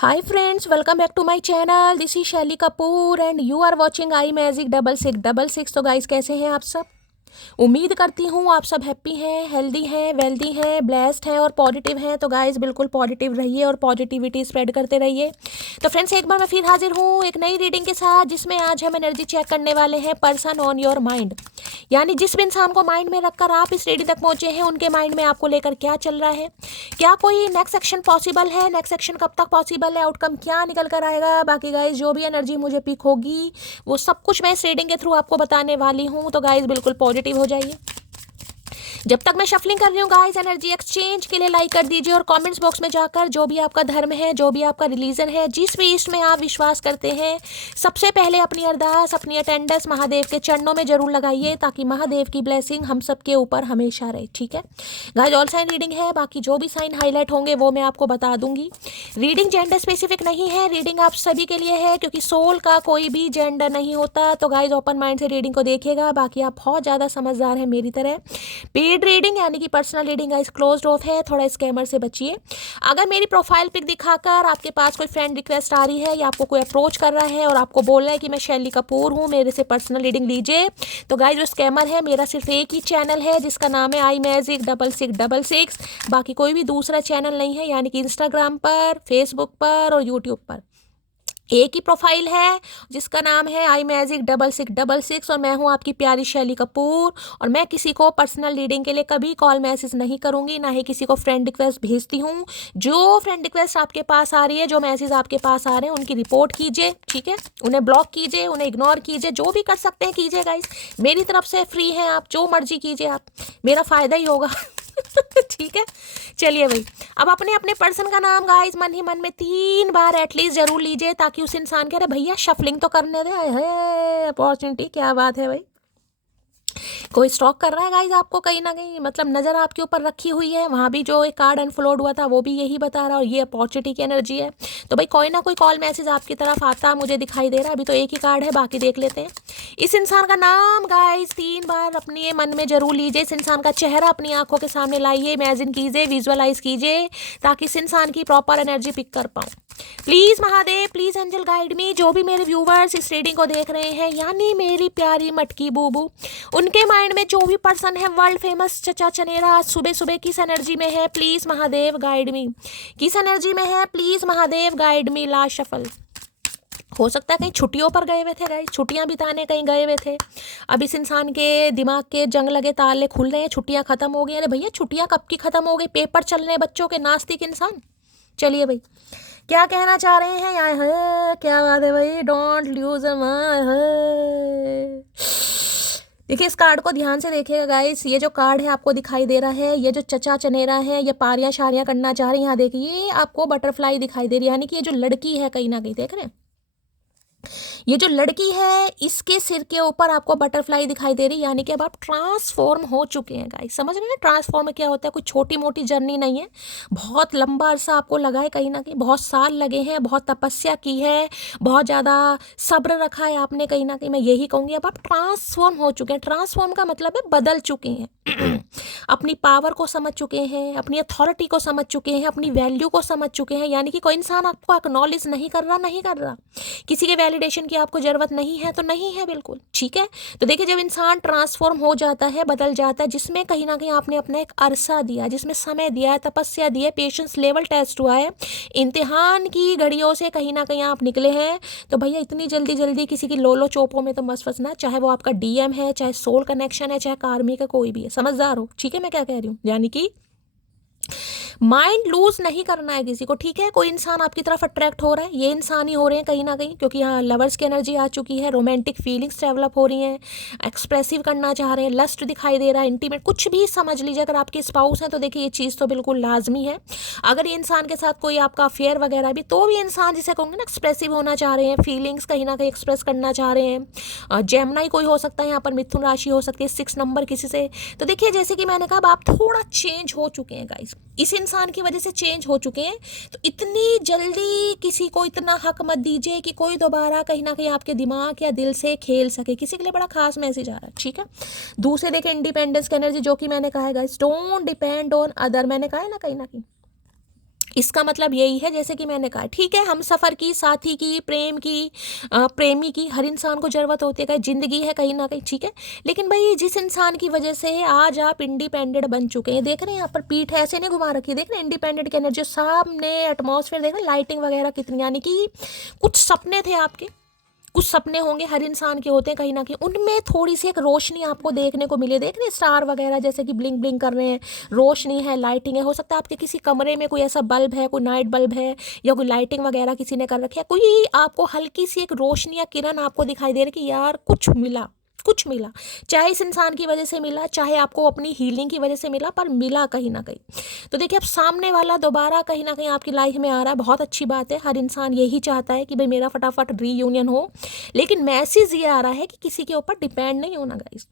Hi friends, welcome back to my channel. This is Shelly Kapoor and you are watching I magic 6666। तो guys कैसे हैं आप सब? उम्मीद करती हूँ आप सब हैप्पी हैं, हेल्दी हैं, वेल्दी हैं, ब्लेस्ड हैं और पॉजिटिव हैं। तो गाइस बिल्कुल पॉजिटिव रहिए और पॉजिटिविटी स्प्रेड करते रहिए। तो फ्रेंड्स एक बार मैं फिर हाजिर हूँ एक नई रीडिंग के साथ, जिसमें आज हम एनर्जी चेक करने वाले हैं पर्सन ऑन योर माइंड। यानी जिस भी इंसान को माइंड में रखकर आप इस रीडिंग तक पहुंचे हैं, उनके माइंड में आपको लेकर क्या चल रहा है, क्या कोई नेक्स्ट एक्शन पॉसिबल है, नेक्स्ट एक्शन कब तक पॉसिबल है, आउटकम क्या निकल कर आएगा। बाकी गाइज जो भी एनर्जी मुझे पिक होगी वो सब कुछ मैं इस रीडिंग के थ्रू आपको बताने वाली हूँ। तो गाइज बिल्कुल पॉजिटिव हो जाइए। जब तक मैं शफलिंग कर रही हूँ गाइस, एनर्जी एक्सचेंज के लिए लाइक कर दीजिए और कमेंट्स बॉक्स में जाकर जो भी आपका धर्म है, जो भी आपका रिलीजन है, जिस भी ईस्ट में आप विश्वास करते हैं, सबसे पहले अपनी अरदास, अपनी अटेंडेंस महादेव के चरणों में जरूर लगाइए, ताकि महादेव की ब्लेसिंग हम सबके ऊपर हमेशा रहे। ठीक है गाइस, ऑल साइन रीडिंग है, बाकी जो भी साइन हाईलाइट होंगे वो मैं आपको बता दूंगी। रीडिंग जेंडर स्पेसिफिक नहीं है, रीडिंग आप सभी के लिए है, क्योंकि सोल का कोई भी जेंडर नहीं होता। तो गाइस ओपन माइंड से रीडिंग को देखिएगा। बाकी आप बहुत ज़्यादा समझदार हैं मेरी तरह। पेड रीडिंग यानी कि personal reading guys closed of है, थोड़ा स्कैमर से बचिए। अगर मेरी प्रोफाइल पिक दिखाकर आपके पास कोई फ्रेंड रिक्वेस्ट आ रही है या आपको कोई अप्रोच कर रहा है और आपको बोल रहा है कि मैं शैली कपूर हूँ, मेरे से पर्सनल रीडिंग लीजिए, तो गाइस वो स्कैमर है। मेरा सिर्फ एक ही चैनल है जिसका नाम है आई मैजिक 6666। बाकी कोई भी दूसरा चैनल नहीं है, यानी कि इंस्टाग्राम पर, फेसबुक पर और यूट्यूब पर एक ही प्रोफाइल है जिसका नाम है आई मैजिक 6666। और मैं हूँ आपकी प्यारी शैली कपूर। और मैं किसी को पर्सनल रीडिंग के लिए कभी कॉल मैसेज नहीं करूँगी, ना ही किसी को फ्रेंड रिक्वेस्ट भेजती हूँ। जो फ्रेंड रिक्वेस्ट आपके पास आ रही है, जो मैसेज आपके पास आ रहे हैं, उनकी रिपोर्ट कीजिए। ठीक है, उन्हें ब्लॉक कीजिए, उन्हें इग्नोर कीजिए, जो भी कर सकते हैं कीजिए गाइस। मेरी तरफ से फ्री हैं आप, जो मर्जी कीजिए आप, मेरा फ़ायदा ही होगा। ठीक है, चलिए भाई, अब अपने अपने पर्सन का नाम गाइस मन ही मन में 3 बार एटलीस्ट जरूर लीजिए, ताकि उस इंसान के, अरे भैया शफलिंग तो करने दे, है अपॉर्चुनिटी, क्या बात है भाई। कोई स्टॉक कर रहा है गाइज आपको कहीं ना कहीं, मतलब नज़र आपके ऊपर रखी हुई है। वहाँ भी जो एक कार्ड अनफोल्ड हुआ था वो भी यही बता रहा है, और ये अपॉर्चुनिटी की एनर्जी है। तो भाई कोई ना कोई कॉल मैसेज आपकी तरफ आता मुझे दिखाई दे रहा है। अभी तो एक ही कार्ड है, बाकी देख लेते हैं। इस इंसान का नाम गाइज 3 बार अपने मन में जरूर लीजिए। इस इंसान का चेहरा अपनी आंखों के सामने लाइए, इमेजिन कीजिए, विजुअलाइज कीजिए, ताकि इस इंसान की प्रॉपर एनर्जी पिक कर पाऊँ। Please Mahadev, please angel guide me. जो भी मेरे व्यूवर्स इस रीडिंग को देख रहे हैं, यानी मेरी प्यारी मटकी बूबू, उनके माइंड में जो भी पर्सन है वर्ल्ड फेमस चचा चनेरा, आज सुबह सुबह किस एनर्जी में है, प्लीज महादेव गाइड मी। किस एनर्जी में है, please Mahadev guide me. Last shuffle. हो सकता है कहीं छुट्टियों पर गए हुए थे गाइस, छुट्टियां बिताने कहीं गए हुए थे। अब इस इंसान के दिमाग के जंग लगे ताले खुल रहे हैं, छुट्टियां खत्म हो गई। अरे भैया छुट्टियां कब की खत्म हो गई, पेपर चल रहे हैं बच्चों के, नास्तिक इंसान। चलिए भाई, क्या कहना चाह रहे हैं यहाँ है, क्या बात है भाई, डोंट लूज माय है। देखिए इस कार्ड को ध्यान से देखिएगा गाइस। ये जो कार्ड है आपको दिखाई दे रहा है, ये जो चचा चनेरा है, ये पारियां शारियां करना चाह रही हैं। यहाँ देखिए ये आपको बटरफ्लाई दिखाई दे रही है, यानी कि ये जो लड़की है कहीं ना कहीं, देख रहे हैं, ये जो लड़की है इसके सिर के ऊपर आपको बटरफ्लाई दिखाई दे रही है, यानी कि अब आप ट्रांसफॉर्म हो चुके हैं गाइस। समझ रहे हैं ट्रांसफॉर्म क्या होता है, कोई छोटी मोटी जर्नी नहीं है। बहुत लंबा अरसा आपको लगा है, कहीं ना कहीं बहुत साल लगे हैं, बहुत तपस्या की है, बहुत ज़्यादा सब्र रखा है आपने, कहीं ना कहीं मैं यही कहूँगी। अब आप ट्रांसफॉर्म हो चुके हैं। ट्रांसफॉर्म का मतलब है बदल चुके हैं। अपनी पावर को समझ चुके हैं, अपनी अथॉरिटी को समझ चुके हैं, अपनी वैल्यू को समझ चुके हैं। यानी कि कोई इंसान आपको एक्नॉलेज नहीं कर रहा, किसी के वैलिडेशन की आपको जरूरत नहीं है, तो नहीं है बिल्कुल। ठीक है, तो देखिए जब इंसान ट्रांसफॉर्म हो जाता है, बदल जाता है, जिसमें कहीं ना कहीं आपने अपना एक अरसा दिया, जिसमें समय दिया है, तपस्या दी है, पेशेंस लेवल टेस्ट हुआ है, इम्तिहान की घड़ियों से कहीं ना कहीं आप निकले हैं, तो भैया इतनी जल्दी जल्दी किसी की लोलो चोपों में तो मत फंसना, चाहे वो आपका डीएम है, चाहे सोल कनेक्शन है, चाहे कार्मी का कोई भी है। समझदार हो, ठीक है मैं क्या कह रही हूँ, यानी कि माइंड लूज नहीं करना है किसी को। ठीक है, कोई इंसान आपकी तरफ अट्रैक्ट हो रहा है, ये इंसान ही हो रहे हैं कहीं ना कहीं, क्योंकि यहाँ लवर्स की एनर्जी आ चुकी है, रोमांटिक फीलिंग्स डेवलप हो रही हैं, एक्सप्रेसिव करना चाह रहे हैं, लस्ट दिखाई दे रहा है, इंटीमेट, कुछ भी समझ लीजिए। अगर आपके स्पाउस हैं तो देखिए ये चीज़ तो बिल्कुल लाजमी है। अगर ये इंसान के साथ कोई आपका अफेयर वगैरह भी, तो भी इंसान जिसे कहूँगे ना एक्सप्रेसिव होना चाह रहे हैं, फीलिंग्स कहीं ना कहीं एक्सप्रेस करना चाह रहे हैं। जेमिनी कोई हो सकता है यहाँ पर, मिथुन राशि हो सकती है, 6 नंबर किसी से। तो देखिए जैसे कि मैंने कहा, अब आप थोड़ा चेंज हो चुके हैं गाइस, इस इंसान की वजह से चेंज हो चुके हैं। तो इतनी जल्दी किसी को इतना हक मत दीजिए कि कोई दोबारा कहीं ना कहीं आपके दिमाग या दिल से खेल सके। किसी के लिए बड़ा खास मैसेज आ रहा है, ठीक है। दूसरे देखें इंडिपेंडेंस की एनर्जी, जो कि मैंने कहा है guys, don't depend on other, मैंने कहा है ना कहीं ना कहीं इसका मतलब यही है, जैसे कि मैंने कहा, ठीक है, हम सफ़र की, साथी की, प्रेम की, प्रेमी की, हर इंसान को ज़रूरत होती है, ज़िंदगी है कहीं ना कहीं, ठीक है। लेकिन भाई जिस इंसान की वजह से आज आप इंडिपेंडेंट बन चुके हैं, देख रहे हैं यहाँ पर पीठ ऐसे नहीं घुमा रखी, देख रहे हैं इंडिपेंडेंट की एनर्जी, सामने एटमॉस्फेयर देख रहे हैं, लाइटिंग वगैरह कितनी, यानी कि कुछ सपने थे आपके, कुछ सपने होंगे, हर इंसान के होते हैं कहीं ना कहीं, उनमें थोड़ी सी एक रोशनी आपको देखने को मिले, देख रहे हैं स्टार वगैरह जैसे कि ब्लिंक ब्लिंक कर रहे हैं, रोशनी है, लाइटिंग है। हो सकता है आपके किसी कमरे में कोई ऐसा बल्ब है, कोई नाइट बल्ब है, या कोई लाइटिंग वगैरह किसी ने कर रखी है, कोई आपको हल्की सी एक रोशनी या किरण आपको दिखाई दे रही कि यार कुछ मिला, कुछ मिला, चाहे इस इंसान की वजह से मिला, चाहे आपको अपनी हीलिंग की वजह से मिला, पर मिला कहीं ना कहीं। तो देखिए अब सामने वाला दोबारा कहीं ना कहीं आपकी लाइफ में आ रहा है, बहुत अच्छी बात है, हर इंसान यही चाहता है कि भाई मेरा फटाफट रीयूनियन हो। लेकिन मैसेज ये आ रहा है कि किसी के ऊपर डिपेंड नहीं होना गाइस,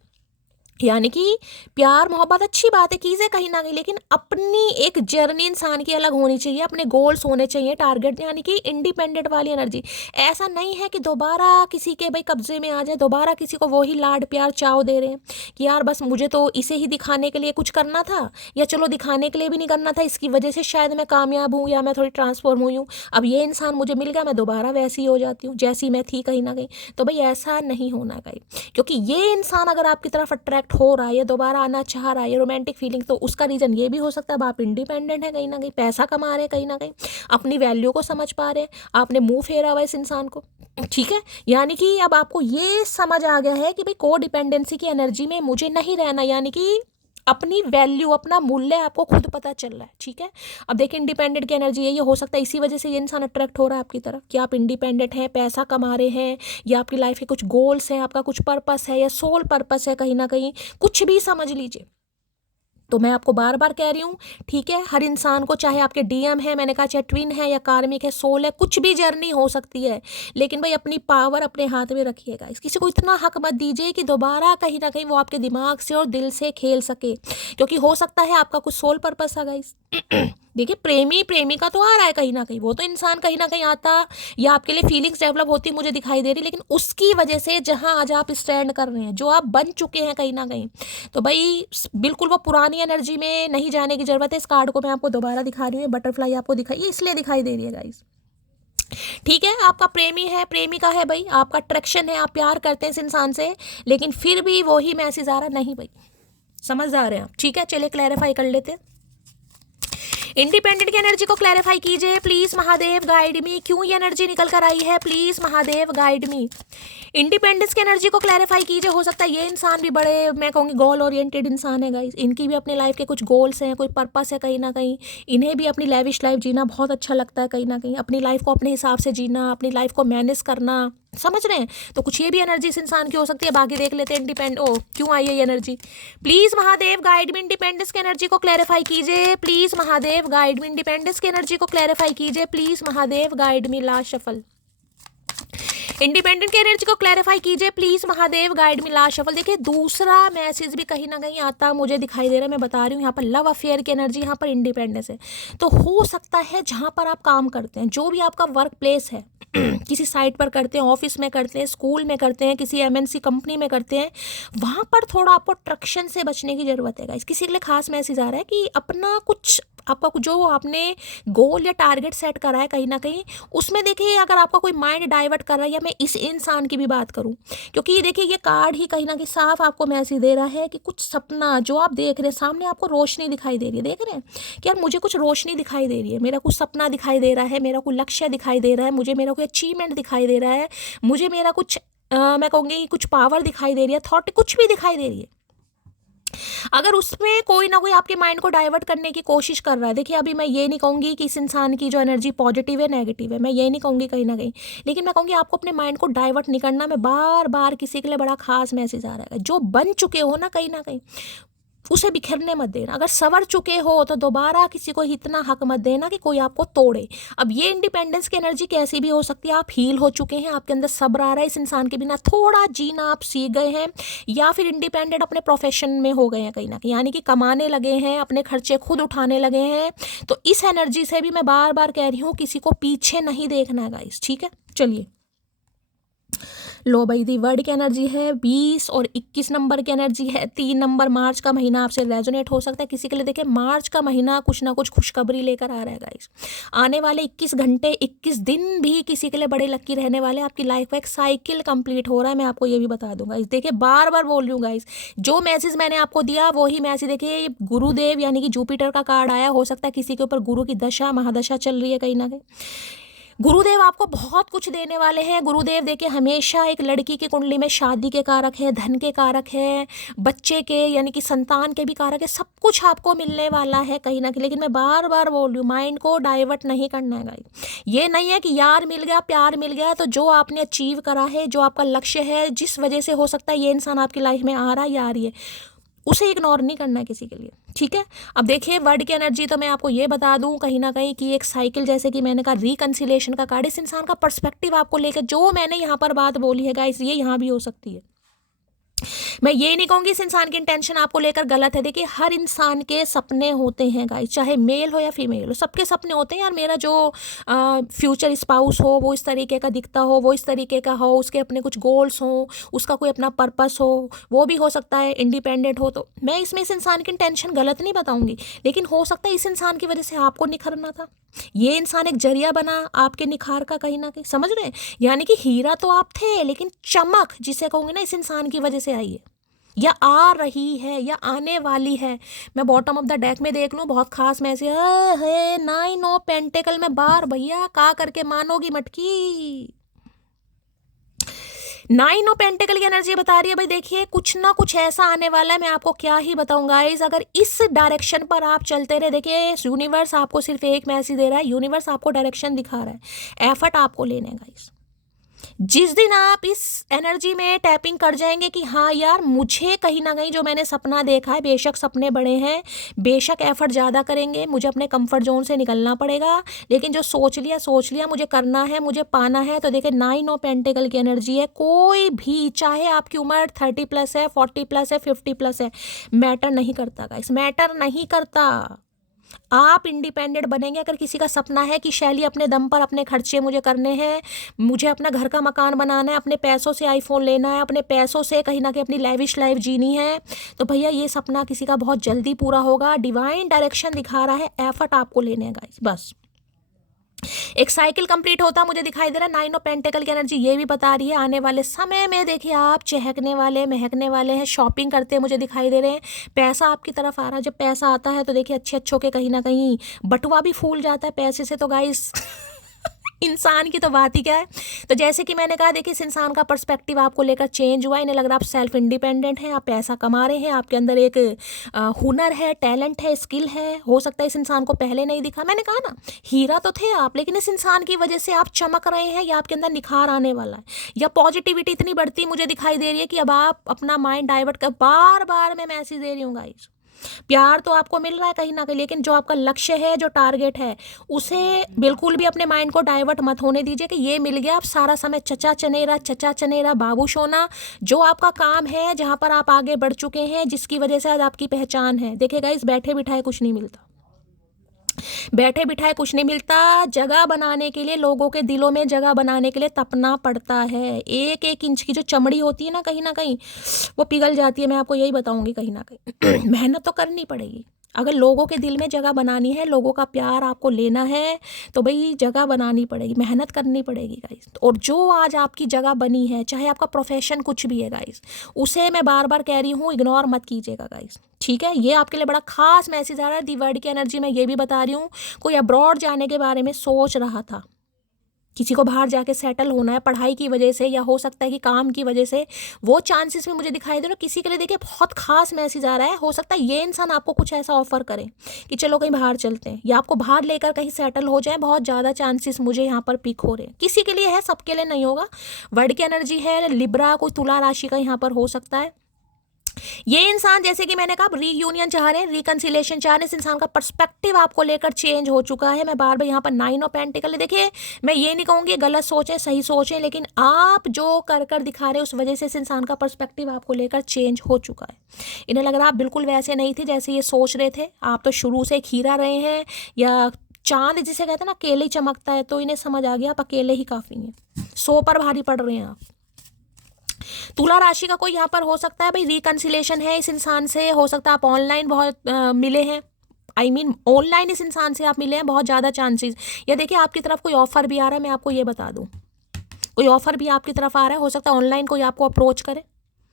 यानी कि प्यार मोहब्बत अच्छी बात है, कीजिए कहीं ना कहीं, लेकिन अपनी एक जर्नी इंसान की अलग होनी चाहिए, अपने गोल्स होने चाहिए, टारगेट, यानी कि इंडिपेंडेंट वाली एनर्जी। ऐसा नहीं है कि दोबारा किसी के भाई कब्जे में आ जाए, दोबारा किसी को वही लाड प्यार चाव दे रहे हैं कि यार बस मुझे तो इसे ही दिखाने के लिए कुछ करना था, या चलो दिखाने के लिए भी नहीं करना था, इसकी वजह से शायद मैं कामयाब हूँ या मैं थोड़ी ट्रांसफॉर्म हुई हूँ, अब ये इंसान मुझे मिल गया, मैं दोबारा वैसी हो जाती हूँ जैसी मैं थी कहीं ना कहीं। तो भाई ऐसा नहीं होना कहीं, क्योंकि ये इंसान अगर आपकी तरफ अट्रैक्ट हो रहा है या दोबारा आना चाह रहा है, ये रोमांटिक फीलिंग, तो उसका रीजन ये भी हो सकता है अब आप इंडिपेंडेंट है कहीं ना कहीं, पैसा कमा रहे हैं कहीं ना कहीं, अपनी वैल्यू को समझ पा रहे हैं, आपने मुंह फेरा हुआ इस इंसान को, ठीक है। यानी कि अब आपको ये समझ आ गया है कि भाई को डिपेंडेंसी की एनर्जी में मुझे नहीं रहना, यानी कि अपनी वैल्यू, अपना मूल्य आपको खुद पता चल रहा है, ठीक है। अब देखिए इंडिपेंडेंट की एनर्जी है, ये हो सकता है इसी वजह से ये इंसान अट्रैक्ट हो रहा है आपकी तरफ कि आप इंडिपेंडेंट हैं, पैसा कमा रहे हैं, या आपकी लाइफ के कुछ गोल्स हैं, आपका कुछ पर्पस है या सोल पर्पस है कहीं ना कहीं, कुछ भी समझ लीजिए। तो मैं आपको बार बार कह रही हूँ, ठीक है, हर इंसान को, चाहे आपके डीएम है, मैंने कहा चाहे ट्विन है या कार्मिक है, सोल है, कुछ भी जर्नी हो सकती है, लेकिन भाई अपनी पावर अपने हाथ में रखिएगा, किसी को इतना हक मत दीजिए कि दोबारा कहीं ना कहीं वो आपके दिमाग से और दिल से खेल सके, क्योंकि हो सकता है आपका कुछ सोल पर्पस है गाइस। देखिए प्रेमी प्रेमिका तो आ रहा है कहीं ना कहीं, वो तो इंसान कहीं ना कहीं आता, या आपके लिए फीलिंग्स डेवलप होती मुझे दिखाई दे रही, लेकिन उसकी वजह से जहां आज आप स्टैंड कर रहे हैं, जो आप बन चुके हैं कहीं ना कहीं, तो भाई बिल्कुल वो पुरानी एनर्जी में नहीं जाने की जरूरत है। इस कार्ड को मैं आपको दोबारा दिखा रही हूँ, बटरफ्लाई आपको दिखाई, ये इसलिए दिखाई दे रही है गाइस, ठीक है। आपका प्रेमी है, प्रेमिका है, भाई आपका अट्रैक्शन है, आप प्यार करते हैं इस इंसान से, लेकिन फिर भी वही मैसेज आ रहा नहीं भाई, समझ आ रहे हैं आप, ठीक है। चलिए क्लैरिफाई कर लेते हैं, इंडिपेंडेंट की एनर्जी को क्लैरिफाई कीजिए प्लीज महादेव, गाइड मी, क्यों ये एनर्जी निकल कर आई है, please Mahadev guide me. Independence की एनर्जी को क्लैरिफाई कीजिए, हो सकता है ये इंसान भी बड़े, मैं कहूँगी गोल ओरिएंटेड इंसान है गाइस, इनकी भी अपनी लाइफ के कुछ गोल्स हैं, कोई पर्पस है कहीं ना कहीं, इन्हें भी अपनी लेविश लाइफ जीना बहुत अच्छा लगता है कहीं ना कहीं, अपनी लाइफ को अपने हिसाब से जीना, अपनी लाइफ को मैनेज करना, समझ रहे हैं। तो कुछ ये भी एनर्जी इस इंसान की हो सकती है, बाकी देख लेते हैं इंडिपेंड, ओ क्यों आई है ये एनर्जी, प्लीज महादेव गाइड में इंडिपेंडेंस की एनर्जी को क्लैरिफाई कीजिए, प्लीज महादेव गाइड में इंडिपेंडेंस की एनर्जी को क्लैरिफाई कीजिए, प्लीज महादेव गाइड में, लास्ट शफल, इंडिपेंडेंट की एनर्जी को क्लैरिफाई कीजिए प्लीज महादेव गाइड में, लास्ट शफल। देखिए दूसरा मैसेज भी कहीं ना कहीं आता मुझे दिखाई दे रहा है, मैं बता रही हूँ, यहाँ पर लव अफेयर की एनर्जी, यहाँ पर इंडिपेंडेंस है। तो हो सकता है जहाँ पर आप काम करते हैं, जो भी आपका वर्क प्लेस है, किसी साइट पर करते हैं, ऑफिस में करते हैं, स्कूल में करते हैं, किसी एमएनसी कंपनी में करते हैं, वहाँ पर थोड़ा आपको ट्रक्शन से बचने की ज़रूरत है। किसी के लिए खास मैसेज आ रहा है कि अपना कुछ, आपका जो आपने गोल या टारगेट सेट करा है कहीं ना कहीं, उसमें देखिए अगर आपका कोई माइंड डाइवर्ट कर रहा है, या मैं इस इंसान की भी बात करूं, क्योंकि ये देखिए ये कार्ड ही कहीं ना कहीं साफ आपको मैसेज दे रहा है कि कुछ सपना जो आप देख रहे हैं सामने, आपको रोशनी दिखाई दे रही है, देख रहे हैं कि यार मुझे कुछ रोशनी दिखाई दे रही है, मेरा कुछ सपना दिखाई दे रहा है, मेरा कोई लक्ष्य दिखाई दे रहा है, मुझे मेरा कोई अचीवमेंट दिखाई दे रहा है, मुझे मेरा कुछ मैं कहूँगी कुछ पावर दिखाई दे रही है, थॉट कुछ भी दिखाई दे रही है। अगर उसमें कोई ना कोई आपके माइंड को डाइवर्ट करने की कोशिश कर रहा है, देखिए अभी मैं ये नहीं कहूँगी कि इस इंसान की जो एनर्जी पॉजिटिव है नेगेटिव है, मैं ये नहीं कहूँगी कहीं ना कहीं, लेकिन मैं कहूँगी आपको अपने माइंड को डाइवर्ट नहीं करना। मैं बार बार किसी के लिए बड़ा खास मैसेज आ रहा है, जो बन चुके हो ना कहीं ना कहीं, उसे बिखरने मत देना। अगर सवर चुके हो तो दोबारा किसी को इतना हक मत देना कि कोई आपको तोड़े। अब ये इंडिपेंडेंस की एनर्जी कैसी भी हो सकती है, आप हील हो चुके हैं, आपके अंदर सब्र आ रहा है, इस इंसान के बिना थोड़ा जीना आप सीख गए हैं, या फिर इंडिपेंडेंट अपने प्रोफेशन में हो गए हैं कहीं ना कहीं, यानी कि कमाने लगे हैं, अपने खर्चे खुद उठाने लगे हैं। तो इस एनर्जी से भी मैं बार बार कह रही हूँ किसी को पीछे नहीं देखना है गाइस, ठीक है। चलिए लो भाई, दी वर्ड की एनर्जी है 20 और 21 नंबर की एनर्जी है 3 नंबर। मार्च का महीना आपसे रेजोनेट हो सकता है किसी के लिए। देखिए मार्च का महीना कुछ ना कुछ खुशखबरी लेकर आ रहा है गाइस। आने वाले 21 घंटे 21 दिन भी किसी के लिए बड़े लकी रहने वाले। आपकी लाइफ का एक साइकिल कंप्लीट हो रहा है, मैं आपको ये भी बता दूंगा। इस देखिए बार बार बोल रही हूँ गाइस, जो मैसेज मैंने आपको दिया वही मैसेज देखिए गुरुदेव यानी कि जुपिटर का कार्ड आया। हो सकता है किसी के ऊपर गुरु की दशा महादशा चल रही है कहीं ना कहीं। गुरुदेव आपको बहुत कुछ देने वाले हैं। गुरुदेव देखिए हमेशा एक लड़की की कुंडली में शादी के कारक है, धन के कारक है, बच्चे के यानी कि संतान के भी कारक है। सब कुछ आपको मिलने वाला है कहीं ना कहीं। लेकिन मैं बार बार बोल रही हूँ, माइंड को डाइवर्ट नहीं करना है गाइस। ये नहीं है कि यार मिल गया, प्यार मिल गया तो जो आपने अचीव करा है, जो आपका लक्ष्य है, जिस वजह से हो सकता है ये इंसान आपकी लाइफ में आ रहा है या आ रही है, उसे इग्नोर नहीं करना है किसी के लिए, ठीक है। अब देखिए वर्ड की एनर्जी तो मैं आपको ये बता दूं कहीं ना कहीं कि एक साइकिल, जैसे कि मैंने कहा रिकंसिलेशन का कार्ड। इस इंसान का पर्सपेक्टिव आपको लेकर जो मैंने यहाँ पर बात बोली है गाइस, ये यहाँ भी हो सकती है। मैं ये नहीं कहूँगी इस इंसान की इंटेंशन आपको लेकर गलत है। देखिए हर इंसान के सपने होते हैं गाइस, चाहे मेल हो या फीमेल हो, सबके सपने होते हैं। यार मेरा जो फ्यूचर स्पाउस हो वो इस तरीके का दिखता हो, वो इस तरीके का हो, उसके अपने कुछ गोल्स हो, उसका कोई अपना पर्पस हो, वो भी हो सकता है इंडिपेंडेंट हो। तो मैं इसमें इस इंसान की इंटेंशन गलत नहीं बताऊंगी, लेकिन हो सकता है इस इंसान की वजह से आपको निखरना था। ये इंसान एक जरिया बना आपके निखार का कहीं ना कहीं, समझ रहे हैं। यानी कि हीरा तो आप थे, लेकिन चमक जिसे कहूँगी ना इस इंसान की वजह से आई है, या आ रही है, या आने वाली है। मैं बॉटम ऑफ द डेक में देख लूँ, बहुत खास मैसेज है 9 ऑफ पेंटिकल में बार भैया का करके मानोगी मटकी। 9 ऑफ पेंटिकल की एनर्जी बता रही है भाई देखिए कुछ ना कुछ ऐसा आने वाला है। मैं आपको क्या ही बताऊं गाइस, अगर इस डायरेक्शन पर आप चलते रहे। देखिए यूनिवर्स आपको सिर्फ एक मैसेज दे रहा है, यूनिवर्स आपको डायरेक्शन दिखा रहा है, एफर्ट आपको लेने गाइस। जिस दिन आप इस एनर्जी में टैपिंग कर जाएंगे कि हाँ यार मुझे कहीं ना कहीं जो मैंने सपना देखा है, बेशक सपने बड़े हैं, बेशक एफर्ट ज़्यादा करेंगे, मुझे अपने कंफर्ट जोन से निकलना पड़ेगा, लेकिन जो सोच लिया मुझे करना है, मुझे पाना है। तो देखिए 9 ऑफ पेंटिकल की एनर्जी है। कोई भी, चाहे आपकी उम्र 30+ है, 40+ है, 50+ है, मैटर नहीं करता गाइस, मैटर नहीं करता। आप इंडिपेंडेंट बनेंगे। अगर किसी का सपना है कि शैली अपने दम पर अपने खर्चे मुझे करने हैं, मुझे अपना घर का मकान बनाना है, अपने पैसों से आईफोन लेना है, अपने पैसों से कहीं ना कहीं अपनी लेविश लाइफ जीनी है, तो भैया ये सपना किसी का बहुत जल्दी पूरा होगा। डिवाइन डायरेक्शन दिखा रहा है, एफर्ट आपको लेने हैं गाइस, बस एक साइकिल कंप्लीट होता मुझे दिखाई दे रहा है। 9 ऑफ पेंटिकल की एनर्जी ये भी बता रही है आने वाले समय में देखिए आप चहकने वाले, महकने वाले हैं, शॉपिंग करते मुझे दिखाई दे रहे हैं, पैसा आपकी तरफ आ रहा है। जब पैसा आता है तो देखिए अच्छे अच्छों के कहीं ना कहीं बटुआ भी फूल जाता है पैसे से, तो गाइस इंसान की तो बात ही क्या है। तो जैसे कि मैंने कहा देखिए इस इंसान का पर्सपेक्टिव आपको लेकर चेंज हुआ। इन्हें लग रहा है आप सेल्फ इंडिपेंडेंट हैं, आप पैसा कमा रहे हैं, आपके अंदर एक हुनर है, टैलेंट है, स्किल है। हो सकता है इस इंसान को पहले नहीं दिखा। मैंने कहा ना हीरा तो थे आप, लेकिन इस इंसान की वजह से आप चमक रहे हैं, या आपके अंदर निखार आने वाला है, या पॉजिटिविटी इतनी बढ़ती मुझे दिखाई दे रही है कि अब आप अपना माइंड डाइवर्ट कर। बार बार मैं मैसेज दे रही हूँ गाइस, प्यार तो आपको मिल रहा है कहीं ना कहीं, लेकिन जो आपका लक्ष्य है, जो टारगेट है, उसे बिल्कुल भी अपने माइंड को डाइवर्ट मत होने दीजिए कि ये मिल गया आप सारा समय चचा चनेरा बाबू सोना। जो आपका काम है, जहां पर आप आगे बढ़ चुके हैं, जिसकी वजह से आज आपकी पहचान है। देखिए गाइस बैठे बिठाए कुछ नहीं मिलता, बैठे बिठाए कुछ नहीं मिलता। जगह बनाने के लिए, लोगों के दिलों में जगह बनाने के लिए तपना पड़ता है। एक एक इंच की जो चमड़ी होती है ना कहीं वो पिघल जाती है। मैं आपको यही बताऊंगी कहीं ना कहीं मेहनत तो करनी पड़ेगी। अगर लोगों के दिल में जगह बनानी है, लोगों का प्यार आपको लेना है, तो भाई जगह बनानी पड़ेगी, मेहनत करनी पड़ेगी गाइस। और जो आज आपकी जगह बनी है, चाहे आपका प्रोफेशन कुछ भी है गाइस, उसे मैं बार बार कह रही हूँ इग्नोर मत कीजिएगा गाइस, ठीक है। ये आपके लिए बड़ा खास मैसेज आ रहा है। दी वर्ड की एनर्जी में ये भी बता रही हूँ, कोई अब्रॉड जाने के बारे में सोच रहा था, किसी को बाहर जाके सेटल होना है पढ़ाई की वजह से, या हो सकता है कि काम की वजह से, वो चांसेस में मुझे दिखाई दे रहा है। किसी के लिए देखिए बहुत खास मैसेज आ रहा है। हो सकता है ये इंसान आपको कुछ ऐसा ऑफर करे कि चलो कहीं बाहर चलते हैं, या आपको बाहर लेकर कहीं सेटल हो जाए। बहुत ज़्यादा चांसेस मुझे यहाँ पर पिक हो रहे हैं। किसी के लिए है, सबके लिए नहीं होगा। वर्ड की एनर्जी है लिब्रा, कोई तुला राशि का यहाँ पर हो सकता है। ये इंसान जैसे कि मैंने कहा रीयूनियन चाह रहे हैं, रिकंसिलेशन चाह रहे हैं। इस इंसान का पर्सपेक्टिव आपको लेकर चेंज हो चुका है। मैं बार बार यहाँ पर 9 ऑफ पेंटिकल है। देखिए मैं ये नहीं कहूँगी गलत सोचें सही सोचें, लेकिन आप जो कर दिखा रहे हैं उस वजह से इस इंसान का पर्सपेक्टिव आपको लेकर चेंज हो चुका है। इन्हें लग रहा है आप बिल्कुल वैसे नहीं थे जैसे ये सोच रहे थे। आप तो शुरू से खीरा रहे हैं, या चांद जिसे कहते हैं ना, अकेले ही चमकता है। तो इन्हें समझ आ गया आप अकेले ही काफ़ी हैं, 100 पर भारी पड़ रहे हैं आप। तुला राशि का कोई यहाँ पर हो सकता है भाई रिकन्सिलेशन है इस इंसान से, हो सकता है आप ऑनलाइन बहुत मिले हैं, ऑनलाइन इस इंसान से आप मिले हैं, बहुत ज़्यादा चांसेस। या देखिए आपकी तरफ कोई ऑफर भी आ रहा है, मैं आपको ये बता दूँ, कोई ऑफर भी आपकी तरफ आ रहा है, हो सकता है ऑनलाइन कोई आपको अप्रोच करे,